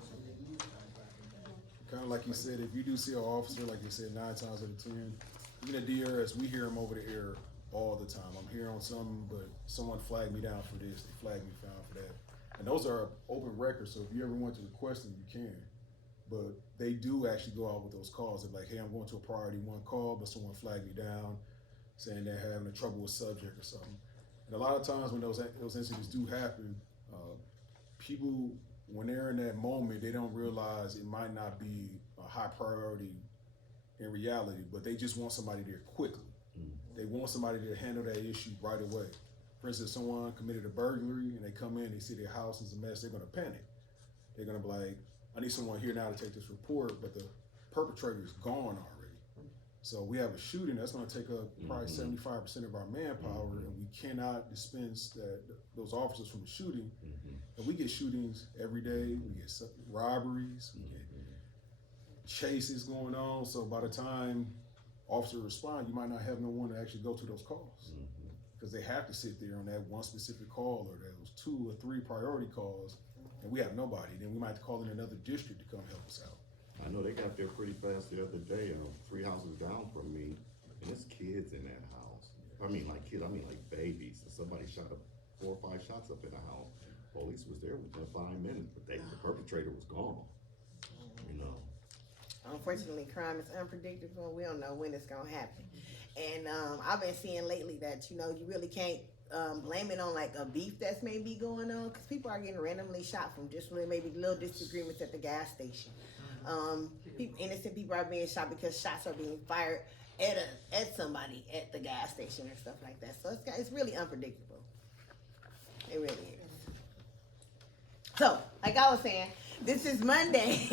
kind of like you said, if you do see an officer, like you said, 9 times out of 10, even at DRS, we hear them over the air all the time. I'm here on something, but someone flagged me down for this, they flagged me down for that. And those are open records, so if you ever want to request them, you can. But they do actually go out with those calls. They're like, hey, I'm going to a priority 1 call, but someone flagged me down, saying they're having a trouble with subject or something. And a lot of times when those incidents do happen, people, when they're in that moment, they don't realize it might not be a high priority in reality, but they just want somebody there quickly. They want somebody to handle that issue right away. for instance, someone committed a burglary and they come in, they see their house is a mess, they're gonna panic. They're gonna be like, I need someone here now to take this report, but the perpetrator is gone already. So we have a shooting that's gonna take up probably 75% of our manpower, and we cannot dispense those officers from the shooting. And we get shootings every day, we get robberies, we get chases going on. So by the time officers respond, you might not have no one to actually go to those calls. Because they have to sit there on that one specific call or those 2 or 3 priority calls, and we have nobody. Then we might have to call in another district to come help us out. I know they got there pretty fast the other day, 3 houses down from me, and there's kids in that house. I mean like babies. Somebody shot 4 or 5 shots up in the house. Police was there within 5 minutes, but the perpetrator was gone. You know. Unfortunately, crime is unpredictable. We don't know when it's gonna happen. And I've been seeing lately that, you really can't blame it on like a beef that's maybe going on, because people are getting randomly shot from just maybe little disagreements at the gas station. Innocent people are being shot because shots are being fired at somebody at the gas station or stuff like that. So it's really unpredictable. It really is. So, like I was saying, this is Monday.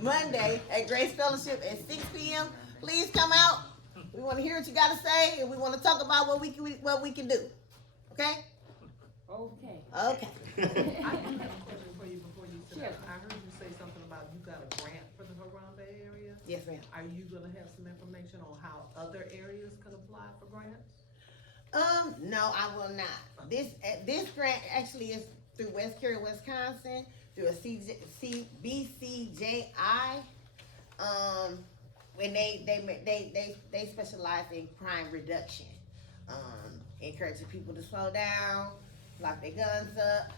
Monday at Grace Fellowship at 6 p.m. Please come out. We want to hear what you got to say, and we want to talk about what we can do. Okay? Okay. Okay. I have a question for you before you sit down. I heard you say something about you got a grant for the Harambe area. Yes, ma'am. Are you gonna have some information on how other areas can apply for grants? No, I will not. This grant actually is through West Carroll, Wisconsin, through a BCJI. When they specialize in crime reduction, encouraging people to slow down, lock their guns up,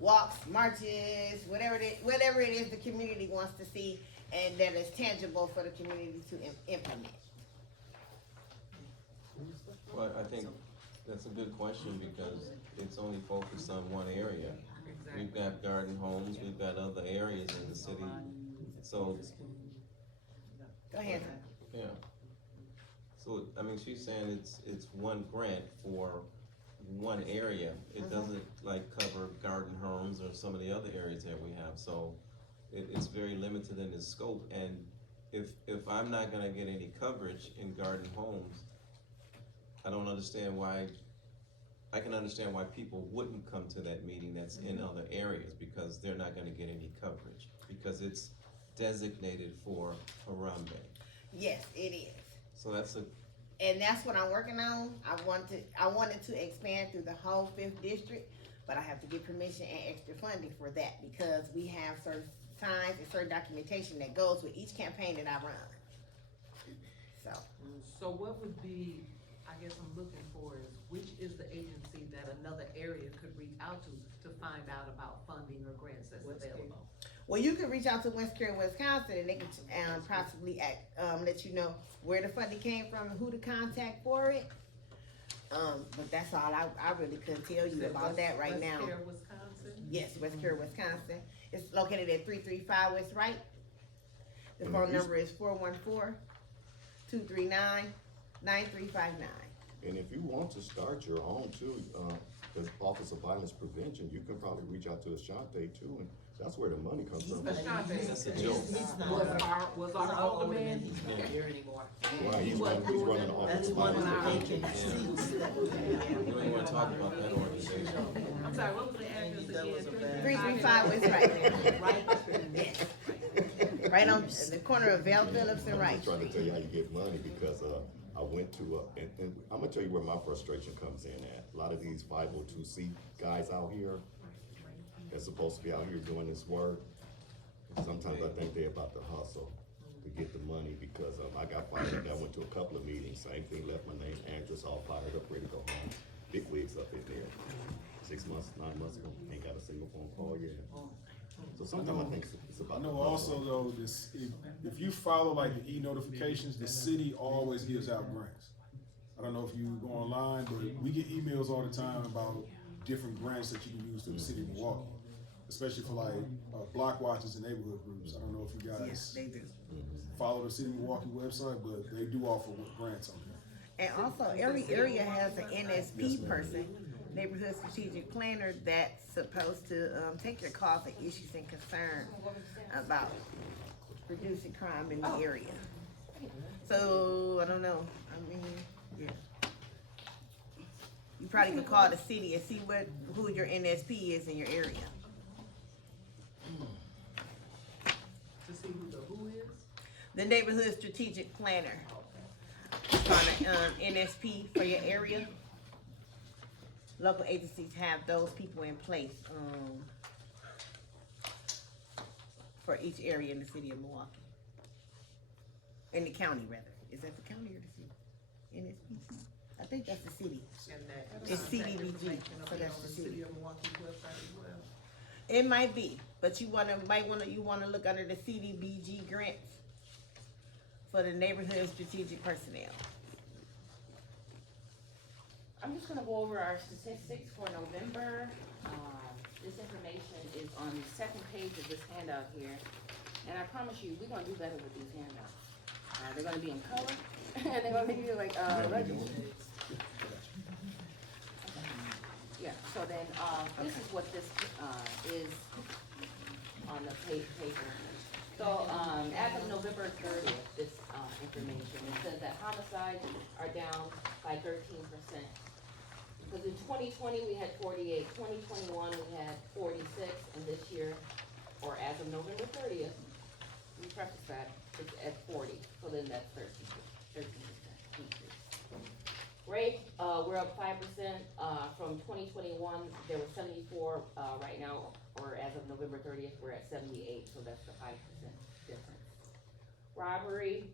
walks, marches, whatever it is the community wants to see, and that is tangible for the community to implement. Well, I think that's a good question because it's only focused on one area. We've got garden homes, we've got other areas in the city, so. Go ahead. Yeah. So, I mean, she's saying it's one grant for one area. It doesn't like cover garden homes or some of the other areas that we have, so it's very limited in its scope. And if I'm not gonna get any coverage in garden homes, I don't understand why. I can understand why people wouldn't come to that meeting that's in other areas, because they're not gonna get any coverage, because it's designated for Harambe. Yes, it is. So that's And that's what I'm working on. I wanted to expand through the whole 5th district, but I have to get permission and extra funding for that, because we have certain signs and certain documentation that goes with each campaign that I run. So what would be, I guess I'm looking for is, which is the agency that another area could reach out to find out about funding or grants that's available? Well, you can reach out to West Carroll, Wisconsin, and they can possibly let you know where the funding came from and who to contact for it. But that's all I really couldn't tell you about that right now. West Carroll, Wisconsin? Yes, West Carroll, Wisconsin. It's located at 335 West Wright. The phone number is 414-239-9359. And if you want to start your own too, the Office of Violence Prevention, you can probably reach out to Ashante too, and that's where the money comes from. Was our alderman? He's not here anymore. Right, he's running the Office of Violence Prevention. We don't wanna talk about that organization. I'm sorry, what was the address again? 335 West Wright. Yes. Right on the corner of Val Phillips and Wright. I'm trying to tell you how you get money, because I went to, and I'm gonna tell you where my frustration comes in at. A lot of these 502c guys out here that's supposed to be out here doing this work, sometimes I think they're about to hustle to get the money, because I got fired up. I went to a couple of meetings, same thing, left my name, address, all fired up, ready to go home. Big wigs up in there. 6 months, 9 months ago, ain't got a single phone call yet. So sometimes I think it's about. I know also though, if you follow like the e-notifications, the city always gives out grants. I don't know if you go online, but we get emails all the time about different grants that you can use through the city of Milwaukee, especially for like block watches and neighborhood groups. I don't know if you guys Yes, they do. follow the city of Milwaukee website, but they do offer grants on there. And also, every area has an NSP person, neighborhood strategic planner, that's supposed to, take your calls and issues and concerns about reducing crime in the area. So, I don't know, I mean, yeah. You probably could call the city and see who your NSP is in your area. To see who is? The neighborhood strategic planner. On the, NSP for your area. Local agencies have those people in place, for each area in the city of Milwaukee. In the county, rather. Is that the county or the city? NSP? I think that's the city. And that. It's CDBG, information so will be that's on the the city. City of Milwaukee's website as well. It might be, but you wanna look under the CDBG grants for the neighborhood strategic personnel. I'm just gonna go over our statistics for November. This information is on the second page of this handout here. And I promise you, we're gonna do better with these handouts. They're gonna be in color, and they're gonna be like, legends. Yeah, so then, this is what this, is on the paper. So, as of November 30th, this, information, it says that homicides are down by 13%. Because in 2020, we had 48, 2021, we had 46, and this year, or as of November 30th, we preface that, it's at 40, so then that's 13% decrease. Rape, we're up 5%, from 2021, there were 74, right now, or as of November 30th, we're at 78, so that's the 5% difference. Robbery,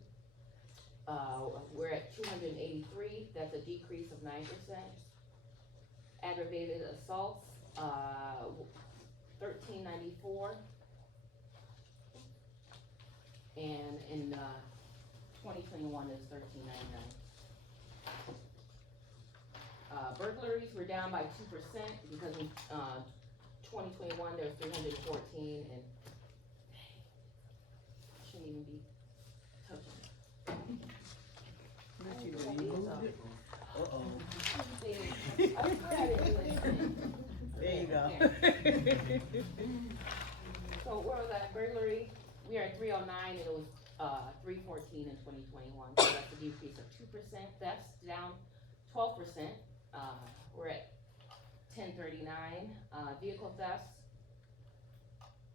we're at 283, that's a decrease of 9%. Aggravated assaults, 1394. And in, 2021 is 1399. Burglaries were down by 2% because in, 2021 there was 314 and shouldn't even be touching it. There you go. So where was that, burglary, we are at 309 and it was, 314 in 2021, so that's a decrease of 2%, thefts down 12%, we're at 1039, vehicle thefts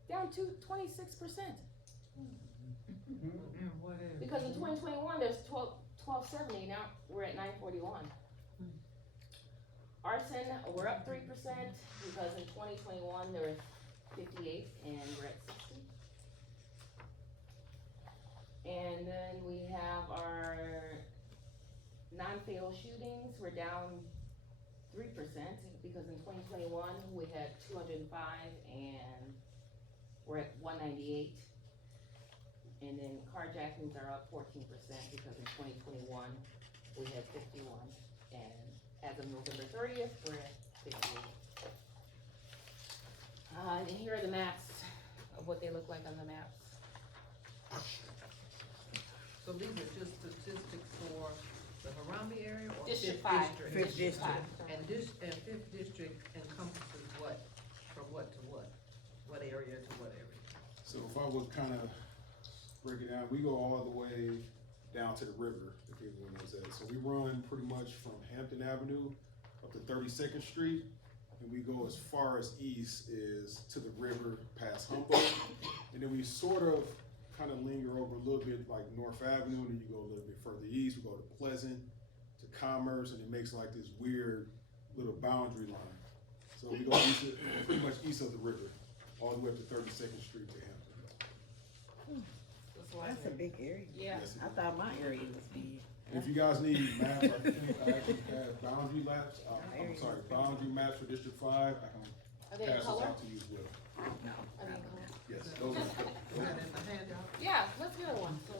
down to 26%. And what is? Because in 2021, there's 1270, now we're at 941. Arson, we're up 3%, because in 2021, there was 58, and we're at 60. And then we have our non-fatal shootings, we're down 3%, because in 2021, we had 205, and we're at 198. And then carjackings are up 14%, because in 2021, we had 51, and as of November 30th, we're at 58. And here are the maps of what they look like on the maps. So these are just statistics for the Harambe area or District Fifth 5. District? Fifth District. And Fifth District encompasses what, from what to what? What area to what area? So if I was kind of break it down, we go all the way down to the river, if everyone knows that. So we run pretty much from Hampton Avenue up to 32nd Street, and we go as far as east is to the river past Humboldt, and then we sort of kind of linger over a little bit like North Avenue, and then you go a little bit further east, we go to Pleasant, to Commerce, and it makes like this weird little boundary line. So we go east, pretty much east of the river, all the way up to 32nd Street to Hampton. That's a big area. Yeah. Yes, it I is. thought my area was big. And if you guys need maps, I think I actually have boundary maps, I'm sorry, boundary maps for District 5, I Are can they in pass those color? out to you as well. No. Are they in color? Yes, those are. Is that in the handout? Yeah, let's get one, so.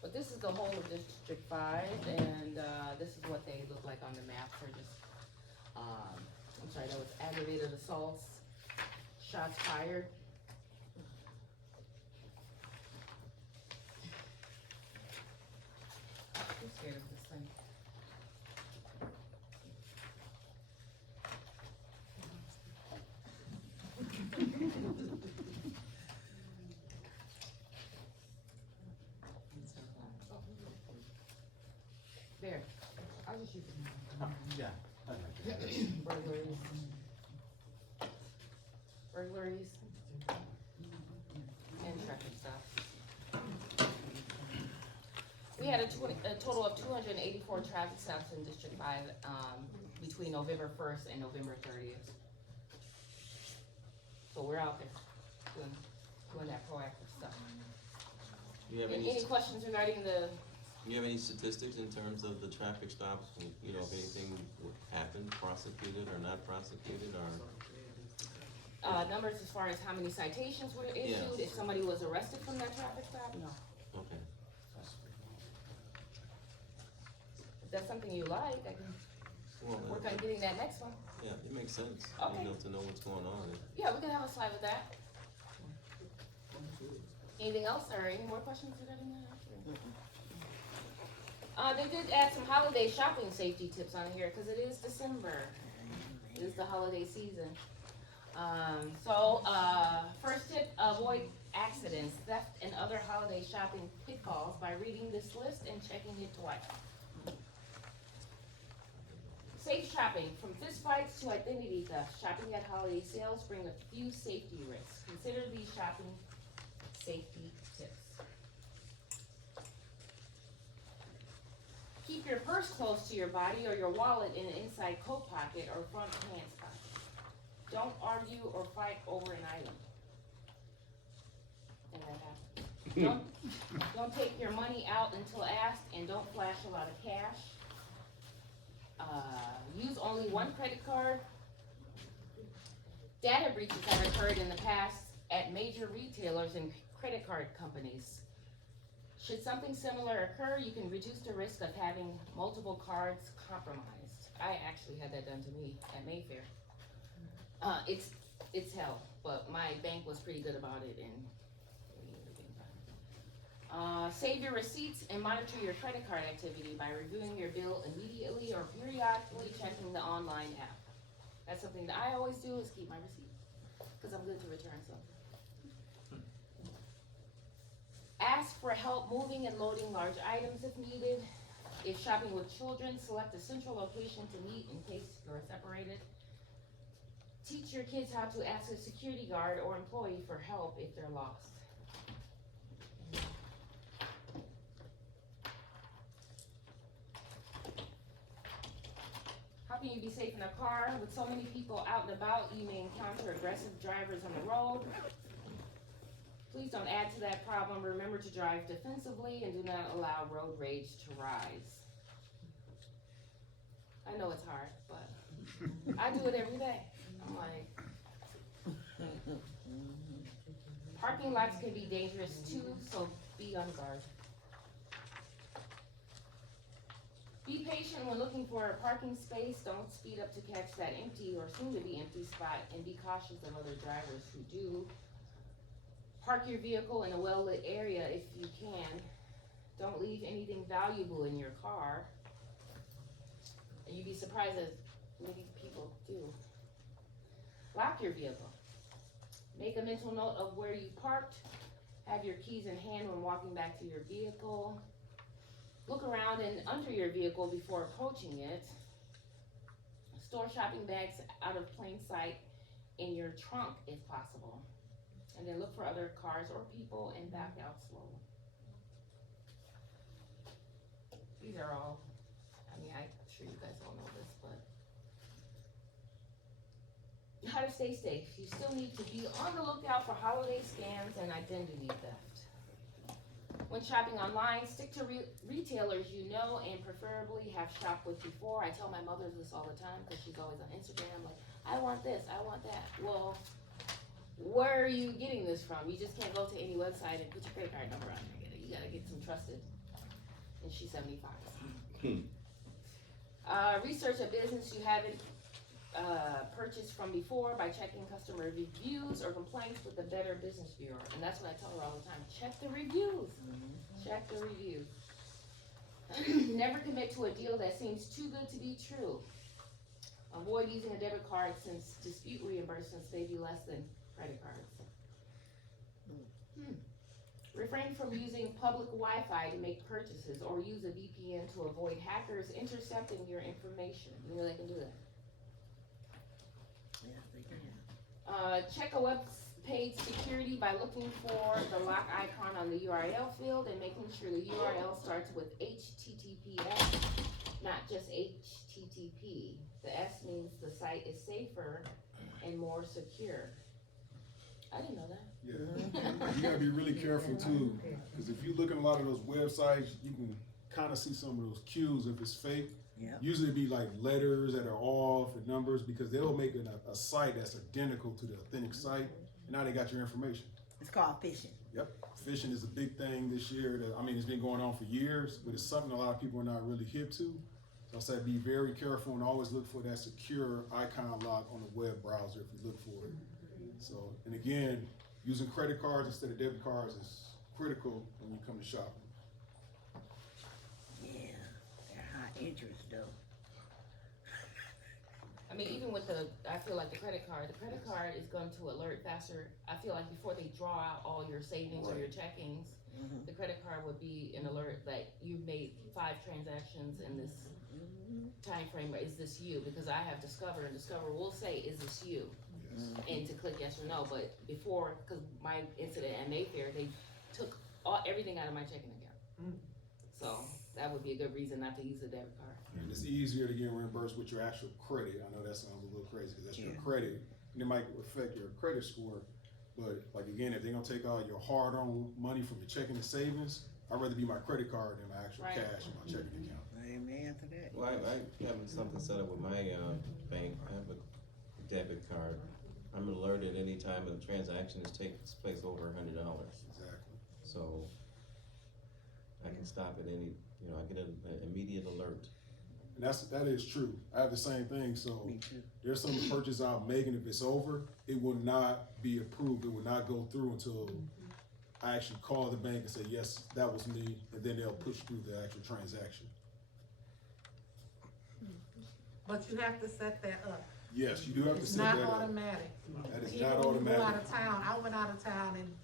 But this is the whole of District 5, and, this is what they look like on the map for just, I'm sorry, that was aggravated assaults, shots fired. Yeah. Burglaries. Burglaries. And traffic stops. We had a total of 284 traffic stops in District 5, between November 1st and November 30th. So we're out there doing that proactive stuff. Do you have Any questions regarding the, do you have any statistics in terms of the traffic stops, you know, if anything happened, prosecuted or not prosecuted, or? numbers as far as how many citations were issued, Yeah. if somebody was arrested from that traffic stop? No. Okay. If that's something you like, I can Well, work on getting that next one. yeah, it makes sense, Okay. you know, to know what's going on. Yeah, we can have a slide with that. Anything else, or any more questions regarding that? They did add some holiday shopping safety tips on here, cause it is December. It is the holiday season. First tip, avoid accidents, theft, and other holiday shopping pitfalls by reading this list and checking it twice. Safe shopping, from fistfights to identity theft, shopping at holiday sales bring a few safety risks. Consider these shopping safety tips. Keep your purse close to your body or your wallet in an inside coat pocket or front pants pocket. Don't argue or fight over an item. And that happens. Don't take your money out until asked, and don't flash a lot of cash. Use only one credit card. Data breaches have occurred in the past at major retailers and credit card companies. Should something similar occur, you can reduce the risk of having multiple cards compromised. I actually had that done to me at Mayfair. It's hell, but my bank was pretty good about it and save your receipts and monitor your credit card activity by reviewing your bill immediately or periodically checking the online app. That's something that I always do, is keep my receipt, because I'm good to return something. Ask for help moving and loading large items if needed. If shopping with children, select a central location to meet in case you're separated. Teach your kids how to ask a security guard or employee for help if they're lost. How can you be safe in a car? With so many people out and about, you may encounter aggressive drivers on the road. Please don't add to that problem. Remember to drive defensively and do not allow road rage to rise. I know it's hard, but I do it every day. I'm like, parking lots can be dangerous too, so be on guard. Be patient when looking for a parking space. Don't speed up to catch that empty or soon to be empty spot, and be cautious of other drivers who do. Park your vehicle in a well-lit area if you can. Don't leave anything valuable in your car. And you'd be surprised as many people do. Lock your vehicle. Make a mental note of where you parked. Have your keys in hand when walking back to your vehicle. Look around and under your vehicle before approaching it. Store shopping bags out of plain sight in your trunk if possible. And then look for other cars or people and back out slowly. These are all, I mean, I'm sure you guys all know this, but how to stay safe. You still need to be on the lookout for holiday scams and identity theft. When shopping online, stick to retailers you know and preferably have shopped with before. I tell my mother this all the time because she's always on Instagram, like, I want this, I want that. Well, where are you getting this from? You just can't go to any website and put your credit card number on there and get it. You gotta get some trusted. And she's 75. Research a business you haven't purchased from before by checking customer reviews or complaints with the Better Business Bureau. And that's what I tell her all the time. Check the reviews. Check the reviews. Never commit to a deal that seems too good to be true. Avoid using a debit card since dispute reimbursements may be less than credit cards. Refrain from using public Wi-Fi to make purchases or use a VPN to avoid hackers intercepting your information. You know they can do that. Yes, they can. Check a web page security by looking for the lock icon on the URL field and making sure the URL starts with HTTPS, not just HTTP. The S means the site is safer and more secure. I didn't know that. Yeah, you gotta be really careful too, because if you look at a lot of those websites, you can kind of see some of those cues if it's fake. Yeah. Usually it'd be like letters that are off and numbers, because they'll make a site that's identical to the authentic site, and now they got your information. It's called phishing. Yep, phishing is a big thing this year. It's been going on for years, but it's something a lot of people are not really hip to. So I said be very careful and always look for that secure icon lock on the web browser if you look for it. So, and again, using credit cards instead of debit cards is critical when you come to shopping. Yeah, they're high interest though. I mean, even with I feel like the credit card is going to alert faster. I feel like before they draw out all your savings or your checkings, the credit card would be an alert that you've made 5 transactions in this time frame. Is this you? Because I have Discover, and Discover will say, is this you? And to click yes or no. But before, because my incident at Mayfair, they took everything out of my checking account. So that would be a good reason not to use a debit card. And it's easier to get reimbursed with your actual credit. I know that sounds a little crazy because that's your credit, and it might affect your credit score. But like again, if they're gonna take all your hard-earned money from your checking and savings, I'd rather be my credit card than my actual cash in my checking account. Amen to that. Well, I have something set up with my bank. I have a debit card. I'm alerted anytime a transaction takes place over $100. Exactly. So I can stop at any. I get an immediate alert. And that is true. I have the same thing. So there's some purchase I'm making. If it's over, it will not be approved. It will not go through until I actually call the bank and say, yes, that was me. And then they'll push through the actual transaction. But you have to set that up. Yes, you do have to It's set not that up. automatic. That is Even not when you automatic. go out of town, I went out of town and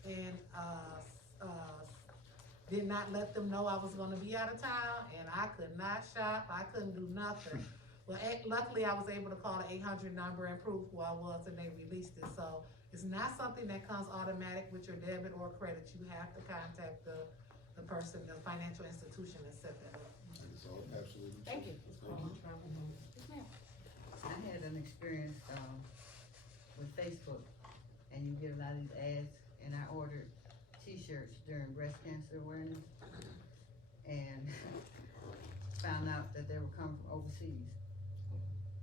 did not let them know I was gonna be out of town, and I could not shop, I couldn't do nothing. Well, luckily I was able to call the 800 number and prove who I was, and they released it. So it's not something that comes automatic with your debit or credit. You have to contact the person, the financial institution, and set that up. It's all absolutely true. Thank you. I had an experience, with Facebook, and you get a lot of these ads, and I ordered t-shirts during breast cancer awareness, and found out that they were coming from overseas.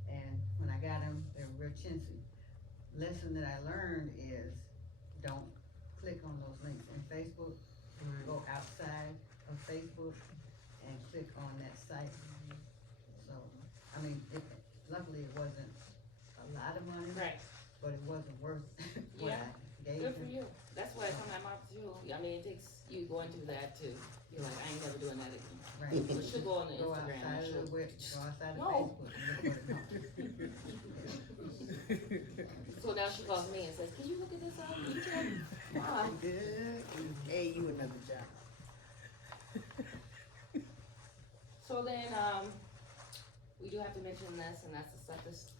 And when I got them, they were real chintzy. Lesson that I learned is, don't click on those links in Facebook, go outside of Facebook and click on that site. So, I mean, luckily it wasn't a lot of money, Right. but it wasn't worth what Yeah. I gave Good for them. you. That's why sometimes I mean, it takes you going through that too. You're like, I ain't never doing that again. Right. So she'll go on the Go Instagram outside and of she'll. the web, go outside of No. Facebook and look what it comes. So now she calls me and says, can you look at this up? Can you check? Hey, you another job. So then, we do have to mention this, and that's the stuff that's,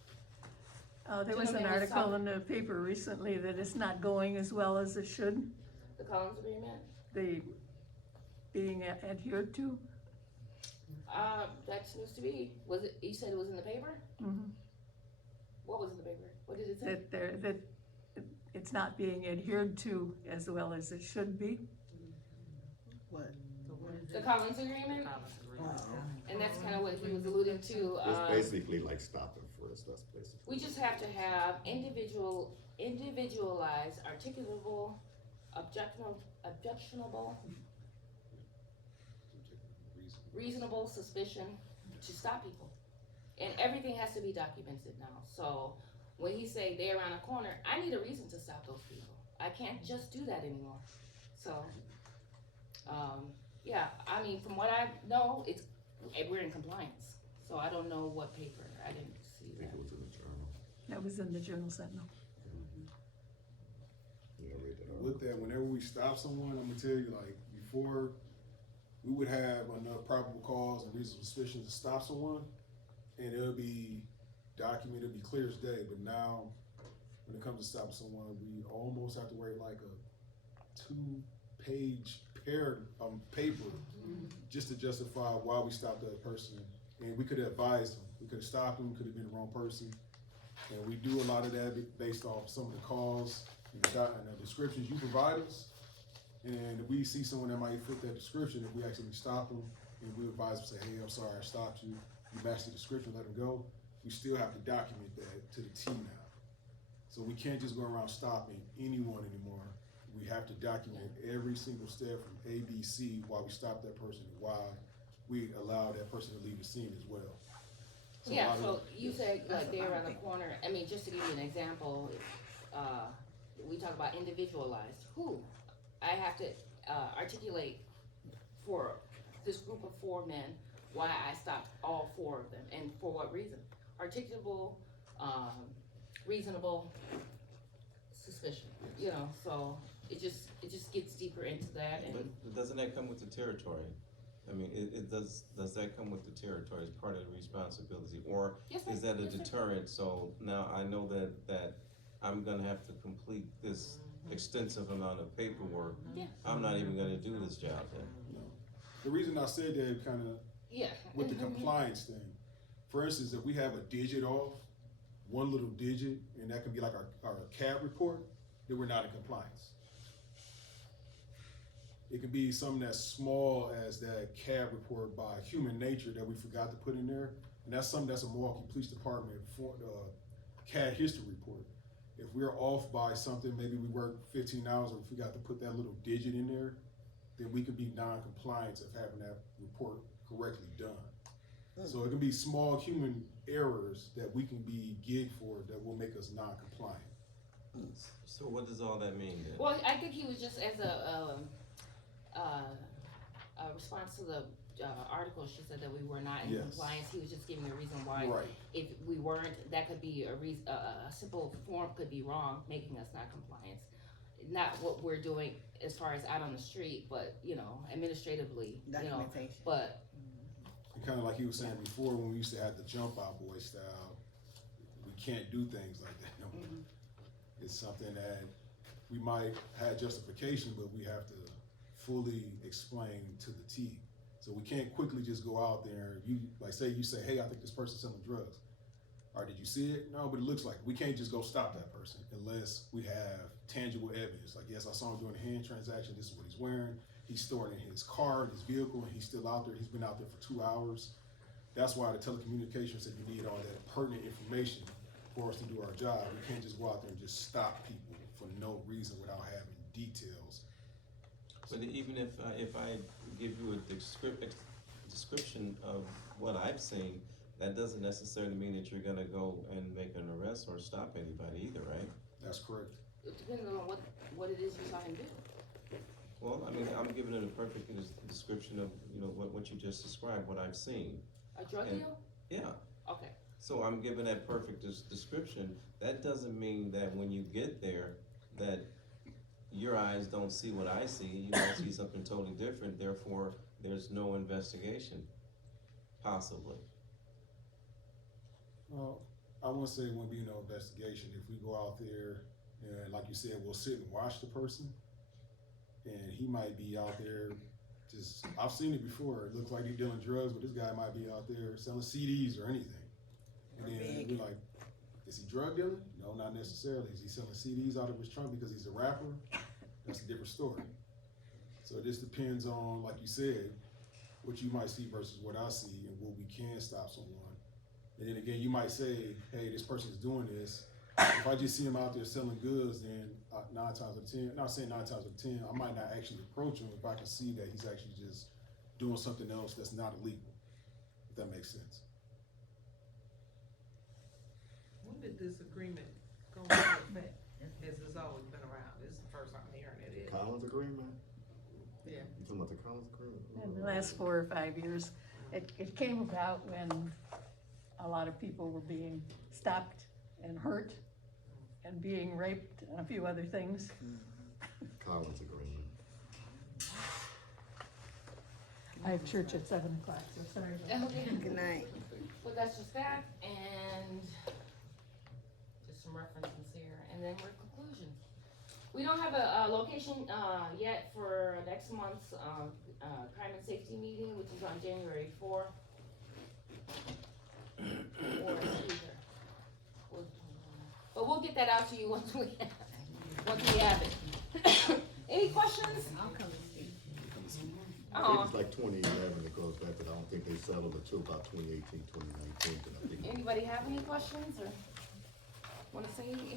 There was an Gentlemen, article in the paper recently that it's not going as well as it should, the Collins Agreement. the being adhered to. That's supposed to be, was it, you said it was in the paper? Mhm. What was in the paper? What did it say? That it's not being adhered to as well as it should be. What? The Collins Agreement? And that's kind of what he was alluding to. It's basically like stop and frisk, that's basically. We just have to have individualized, articulable, objectionable, reasonable suspicion to stop people. And everything has to be documented now. So when he say they're around a corner, I need a reason to stop those people. I can't just do that anymore. So, yeah, I mean, from what I know, we're in compliance. So I don't know what paper, I didn't see I think that. it was in the journal. That was in the Journal Sentinel. Yeah, I read that With that, whenever we stop someone, I'm gonna tell you, like, before, we would have enough probable cause and reasonable suspicion to stop someone, and it'll be documented, it'll be clear as day, but now, when it comes to stopping someone, we almost have to write like a 2-page paper just to justify why we stopped that person. And we could have advised them, we could have stopped them, could have been the wrong person. And we do a lot of that based off some of the calls and the descriptions you provide us. And if we see someone that might fit that description, if we actually stop them and we advise them, say, hey, I'm sorry, I stopped you, you matched the description, let them go, we still have to document that to the T now. So we can't just go around stopping anyone anymore. We have to document every single step from A, B, C, why we stopped that person, and why we allow that person to leave the scene as well. So Yeah, a lot so of- you said like they're around the corner, I mean, just to give you an example, we talk about individualized, I have to, articulate for this group of 4 men, why I stopped all 4 of them, and for what reason. Articulable, reasonable suspicion, you know, so it just gets deeper into that and. But doesn't that come with the territory? I mean, does that come with the territory as part of the responsibility? Or Yes, sir. is that a Yes, sir. deterrent? So now I know that I'm gonna have to complete this extensive amount of paperwork. Yeah. I'm not even gonna do this job then. The reason I said that kinda Yeah. with the compliance thing, for instance, if we have a digit off, one little digit, and that can be like our CAB report, then we're not in compliance. It can be something as small as that CAB report by human nature that we forgot to put in there, and that's something that's a Milwaukee Police Department CAD history report. If we're off by something, maybe we worked 15 hours and we forgot to put that little digit in there, then we could be non-compliant of having that report correctly done. So it can be small human errors that we can be gigged for that will make us non-compliant. So what does all that mean then? Well, I think he was just as a response to the article, she said that we were not in Yes. compliance. He was just giving a reason why. Right. If we weren't, that could be a simple form could be wrong, making us not compliant. Not what we're doing as far as out on the street, but, you know, administratively, you know, Documentation. but, And kind of like he was saying before, when we used to have the jump out boy style, we can't do things like that no more. It's something that we might have justification, but we have to fully explain to the T. So we can't quickly just go out there. You say, hey, I think this person's selling drugs. All right, did you see it? No, but it looks like it. We can't just go stop that person unless we have tangible evidence. Like, yes, I saw him doing a hand transaction. This is what he's wearing. He's storing it in his car, in his vehicle, and he's still out there. He's been out there for 2 hours. That's why the telecommunications said you need all that pertinent information for us to do our job. We can't just go out there and just stop people for no reason without having details. But even if I give you a description of what I've seen, that doesn't necessarily mean that you're gonna go and make an arrest or stop anybody either, right? That's correct. it depends on what it is you saw him do. Well, I mean, I'm giving it a perfect description of, you know, what you just described, what I've seen. A drug And- deal? Yeah, Okay. so I'm giving that perfect description. That doesn't mean that when you get there, that your eyes don't see what I see, you might see something totally different, therefore, there's no investigation, possibly. Well, I wouldn't say it wouldn't be no investigation. If we go out there and, like you said, we'll sit and watch the person, and he might be out there just, I've seen it before. It looks like he's dealing drugs, but this guy might be out there selling CDs or anything. And then we're like, is he drug dealing? No, not necessarily. Is he selling CDs out of his trunk because he's a rapper? That's a different story. So it just depends on, like you said, what you might see versus what I see and what we can stop someone. And then again, you might say, hey, this person's doing this. If I just see him out there selling goods, then 9 times out of 10, not saying 9 times out of 10, I might not actually approach him if I can see that he's actually just doing something else that's not illegal, if that makes sense. When did this agreement go into effect? Has this always been around? This is the first time hearing it. Collins agreement? Yeah. You talking about the Collins agreement? In the last 4 or 5 years, it came about when a lot of people were being stopped and hurt and being raped and a few other things. Collins and Green. I have church at 7:00, so sorry. Okay. Good night. Well, that's just that, and just some references here, and then we're conclusion. We don't have a location, yet for next month's, crime and safety meeting, which is on January 4th. Or either. But we'll get that out to you once we have it. Any questions? I'll come and speak. I think it's like 2011 it goes back, but I don't think they settled until about 2018, 2019. But I think Anybody have any questions or wanna say anything?